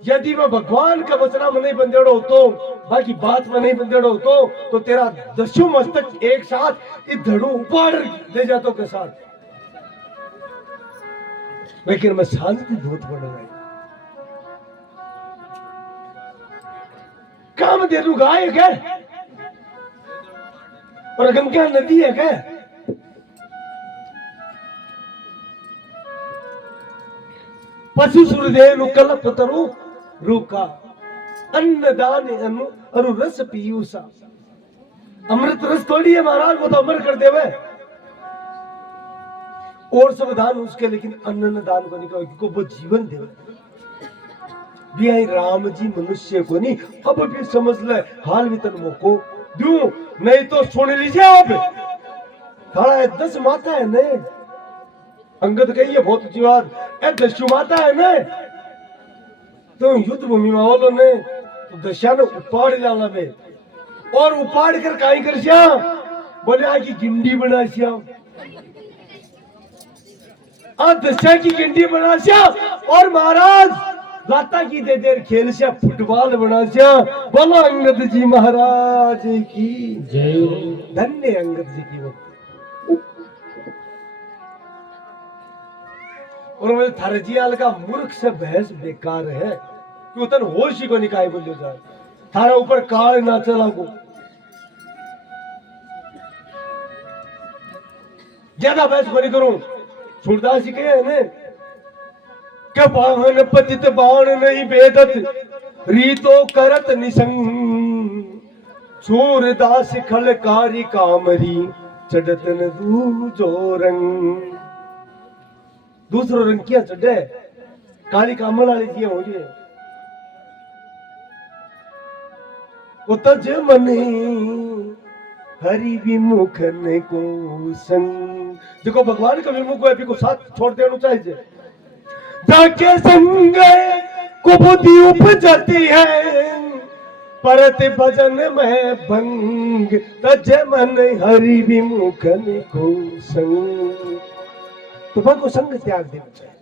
यदि मैं भगवान का वचना में नहीं बंदेड़ो तो बाकी बात में नहीं बंदेड़ो तो तेरा दस्यु मस्तक एक साथ इस धड़ू उपाड़ दे जातो के साथ। लेकिन मैं शांति दूत बन रहा हूं। काम दे दू गाय है और गंगा नदी है क्या? पशु सूर्यदेव कल्प तरु रूका अन्नदान अनु अरु रस पीयूसा। अमृत रस थोड़ी है महाराज, वो तो अमर कर देवे। और सब दान उसके, लेकिन अन्न दान को नहीं कहो क्योंकि वो जीवन देवे। भी आई राम जी मनुष्य को नहीं। अब भी समझ ले हाल भी तन मोको दूं, नहीं तो सुन लीजिए अब थारा है 10 माता है ने अंगद कही है बहुत ऊंची बात ए 10 माता है ने तो युद्ध भूमि में बोलो ने तो दशा ने उपाड़ लाना बे और उपाड़ कर काई कर श्या बोले आ की गिंडी बना श्या आ दशा की गिंडी बना श्या और महाराज लाता की दे देर खेल से फुटबॉल बना श्या। बोलो अंगद जी महाराज की जय। धन्य अंगद जी की वो और मुझे थरजियाल का मूर्ख से बहस बेकार है क्यों तन होश ही को निकाय बोलियो जा थारा ऊपर काल ना चला को ज्यादा बहस को नहीं करूं। सूरदास जी कहे ने के बाहन पतित बाण नहीं भेदत रीतो करत निसंग सूरदास खलकारी कामरी चढ़तन दूजो रंग। दूसरो रंग क्या चढ़े काली कामल वाली जी हो रही है वो तज मने हरि विमुखन को संग। देखो भगवान का विमुख है को साथ छोड़ देना चाहिए जाके संग कुबुद्धि उपजती है परत भजन में भंग तज मन हरि विमुखन को संग। तुम्हें को संग त्याग देना चाहिए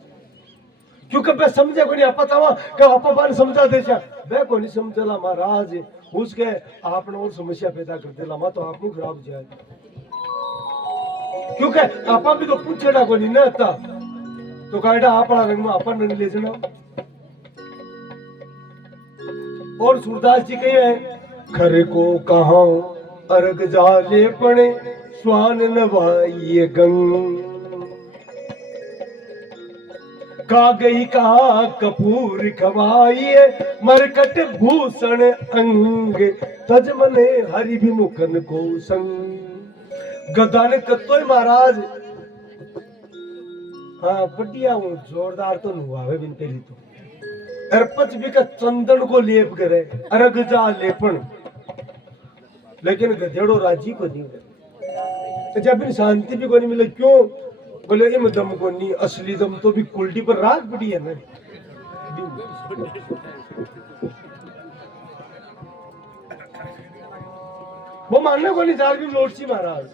क्योंकि मैं समझे को नहीं आपा था कि आपा बार समझा दे वह को नहीं समझला महाराज उसके आपने और समस्या पैदा कर देला मा तो आपको खराब हो जाए क्योंकि आपा भी तो पूछेड़ा को नहीं ना था तो कायदा आपड़ा रंग में आपा रंग ले जाना। और सूरदास जी कहे खरे को कहा अर्घ जाले पड़े स्वान नवाइए गंग का गई कहा कपूर खवाइए मरकट भूषण अंग तज मने हरि विमुखन को संग। गदान कतोय महाराज हाँ बढ़िया हूँ जोरदार तो नुआवे बिन तेरी तो अर्पच भी का चंदन को लेप करे अर्घ जा लेपन लेकिन गधेड़ो राजी को नहीं तो जब भी शांति भी को नहीं मिले क्यों बोले इम दम को नहीं असली दम तो भी कुल्टी पर राग पड़ी है ना। वो मानने को नहीं चार भी लोटसी महाराज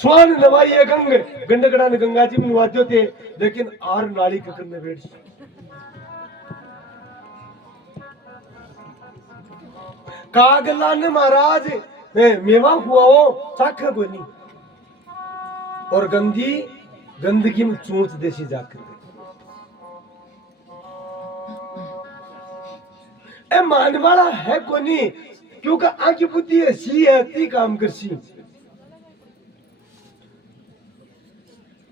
स्वान नवाई है गंग गंडगड़ा ने गंगा जी में नवाते थे लेकिन आर नाली ककर में बैठ कागला ने महाराज मेवा हुआ हो साखर को नहीं और गंदगी में चूंच देसी जाकर ए मानने वाला है को नहीं क्योंकि आंखी बुद्धि ऐसी है ती काम करसी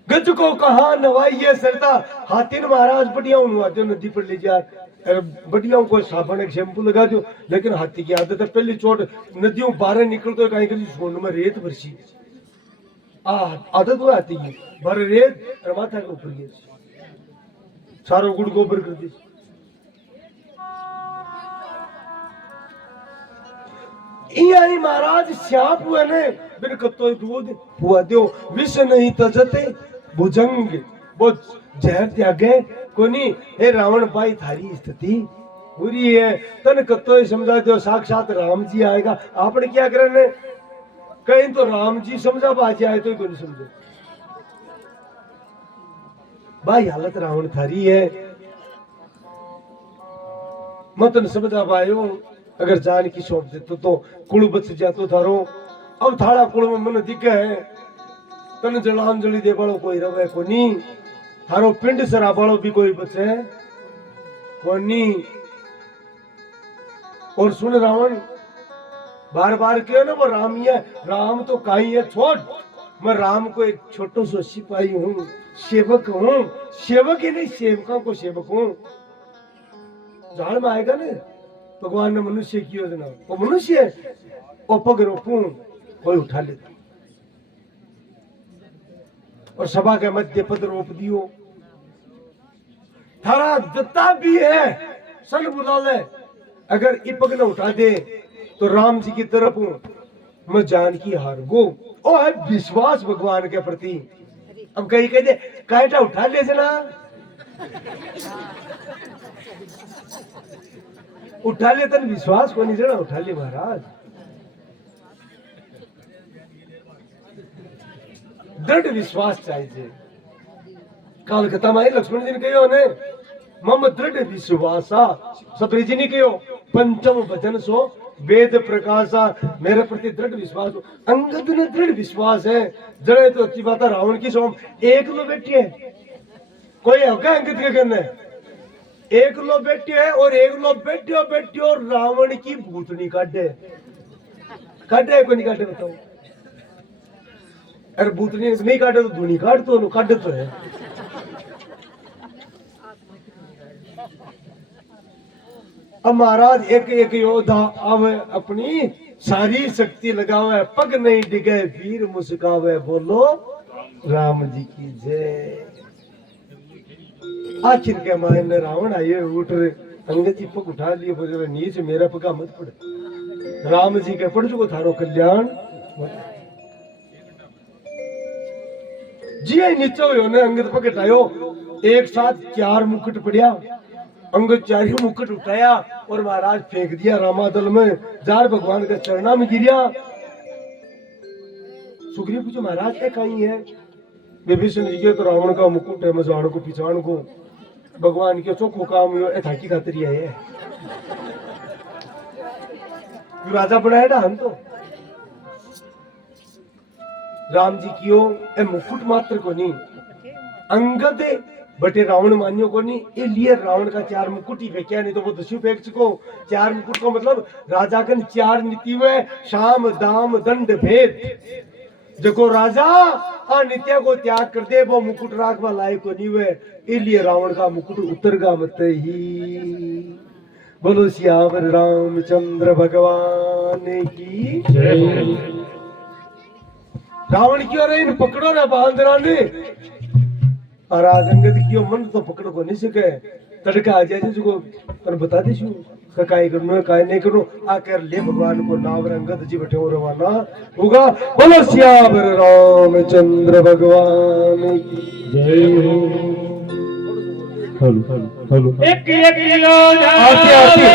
गज को कहा नवाइए सरता हाथी ने महाराज बढ़िया उनवाते नदी पर ले जा बढ़िया को साबुन एक शैम्पू लगा दो लेकिन हाथी की आदत है पहली चोट नदियों बाहर निकलते कहीं कहीं सोन में रेत भरसी आदत वो आती है भर रेत और माथा के ऊपर ये सारो गुड़ गोबर कर दी ही महाराज श्याप हुए ने बिन कतो दूध हुआ दो विष नहीं तजते भुजंग वो जहर त्यागे कोनी हे रावण भाई थारी स्थिति बुरी है तन कतो समझा दो साक्षात राम जी आएगा आपने क्या करने कहीं तो राम जी समझा बाजी आए तो ही नहीं समझो भाई हालत रावण थारी है मतन समझा पायो अगर जान की सौंप देते तो कुल बच जातो थारो अब थाड़ा कुल में मन दिखे है तन जलांजलि दे बालो कोई रवे को नहीं थारो पिंड सरा बालो भी कोई बचे को नहीं। और सुन रावण बार बार क्यों ना वो राम ही है राम तो काई है छोड़ मैं राम को एक छोटो सो सिपाही हूँ सेवक ही नहीं सेवकों को सेवक हूँ जान में आएगा ना भगवान ने मनुष्य की योजना वो मनुष्य है वो पग रोकूं कोई उठा लेता और सभा के मध्य पद रोप दियो थारा दत्ता भी है सन बुला ले, अगर इपक न उठा दे तो राम जी की तरफ हूं मैं जान की हार गो। ओ है विश्वास भगवान के प्रति। अब कहीं कह दे कायटा उठा ले जना, उठा ले तन विश्वास को नहीं जना, उठा ले महाराज। दृढ़ विश्वास चाहिए। कालकता में लक्ष्मण जी ने कहो ने मम दृढ़ विश्वासा, सतरी जी ने कहो पंचम वचन सो वेद प्रकाशा, मेरे प्रति दृढ़ विश्वास हो। अंगद ने दृढ़ विश्वास है। जड़े तो अच्छी बात है, रावण की सोम एक लो बेटी है, कोई होगा अंगद के करने एक लो बेटी है, और एक लो बेटी और रावण की भूतनी काटे काटे को नहीं काटे बताओ। अरे भूतनी नहीं काटे तो धुनी काट तो काटे तो है। अब महाराज एक एक योद्धा आवे, अपनी सारी शक्ति लगावे, पग नहीं डिगे वीर मुस्कावे, बोलो राम जी की जय। आखिर के मायने रावण आये उठ रहे, अंगद जी पग उठा लिए, बोले नीचे मेरा पगा मत पड़े, राम जी के पड़ चुको थारो कल्याण। जी नीचे हो ने अंगद पग हटायो, एक साथ 4 मुकुट पड़िया, अंगद 4 मुकुट उठाया और महाराज फेंक दिया रामादल में, जार भगवान के चरणा में गिरिया। सुग्रीव पूछो महाराज क्या कहीं है? विभीषण जी के तो रावण का मुकुट है, मजान को पिछाण को, भगवान के चौको काम हुआ थाकी खातिर है, राजा बनाया ना हम तो। राम जी की ए मुकुट मात्र को नहीं, अंगद बटे रावण मान्यो को नहीं, ये लिए रावण का 4 मुकुट ही फेंकिया, नहीं तो वो दस्यु फेंक चुको। 4 मुकुट का मतलब राजा कन 4 नीति हुए, शाम दाम दंड भेद। देखो राजा नित्या को त्याग कर दे, वो मुकुट राखवा लायक को नहीं हुए, इसलिए रावण का मुकुट उतरगा मत ही। बोलो सियावर रामचंद्र भगवान की जय। रावण की और इन पकड़ो ना बांधरा ने, और आज अंगद की मन तो पकड़ को नहीं सके, तड़का आ जाए जो पर बता दे शू काय करनो काय नहीं करनो, आकर ले भगवान को नाम अंगद जी बैठे हो रवाना होगा। बोलो सियावर रामचंद्र भगवान की जय। हेलो एक योद्धा आती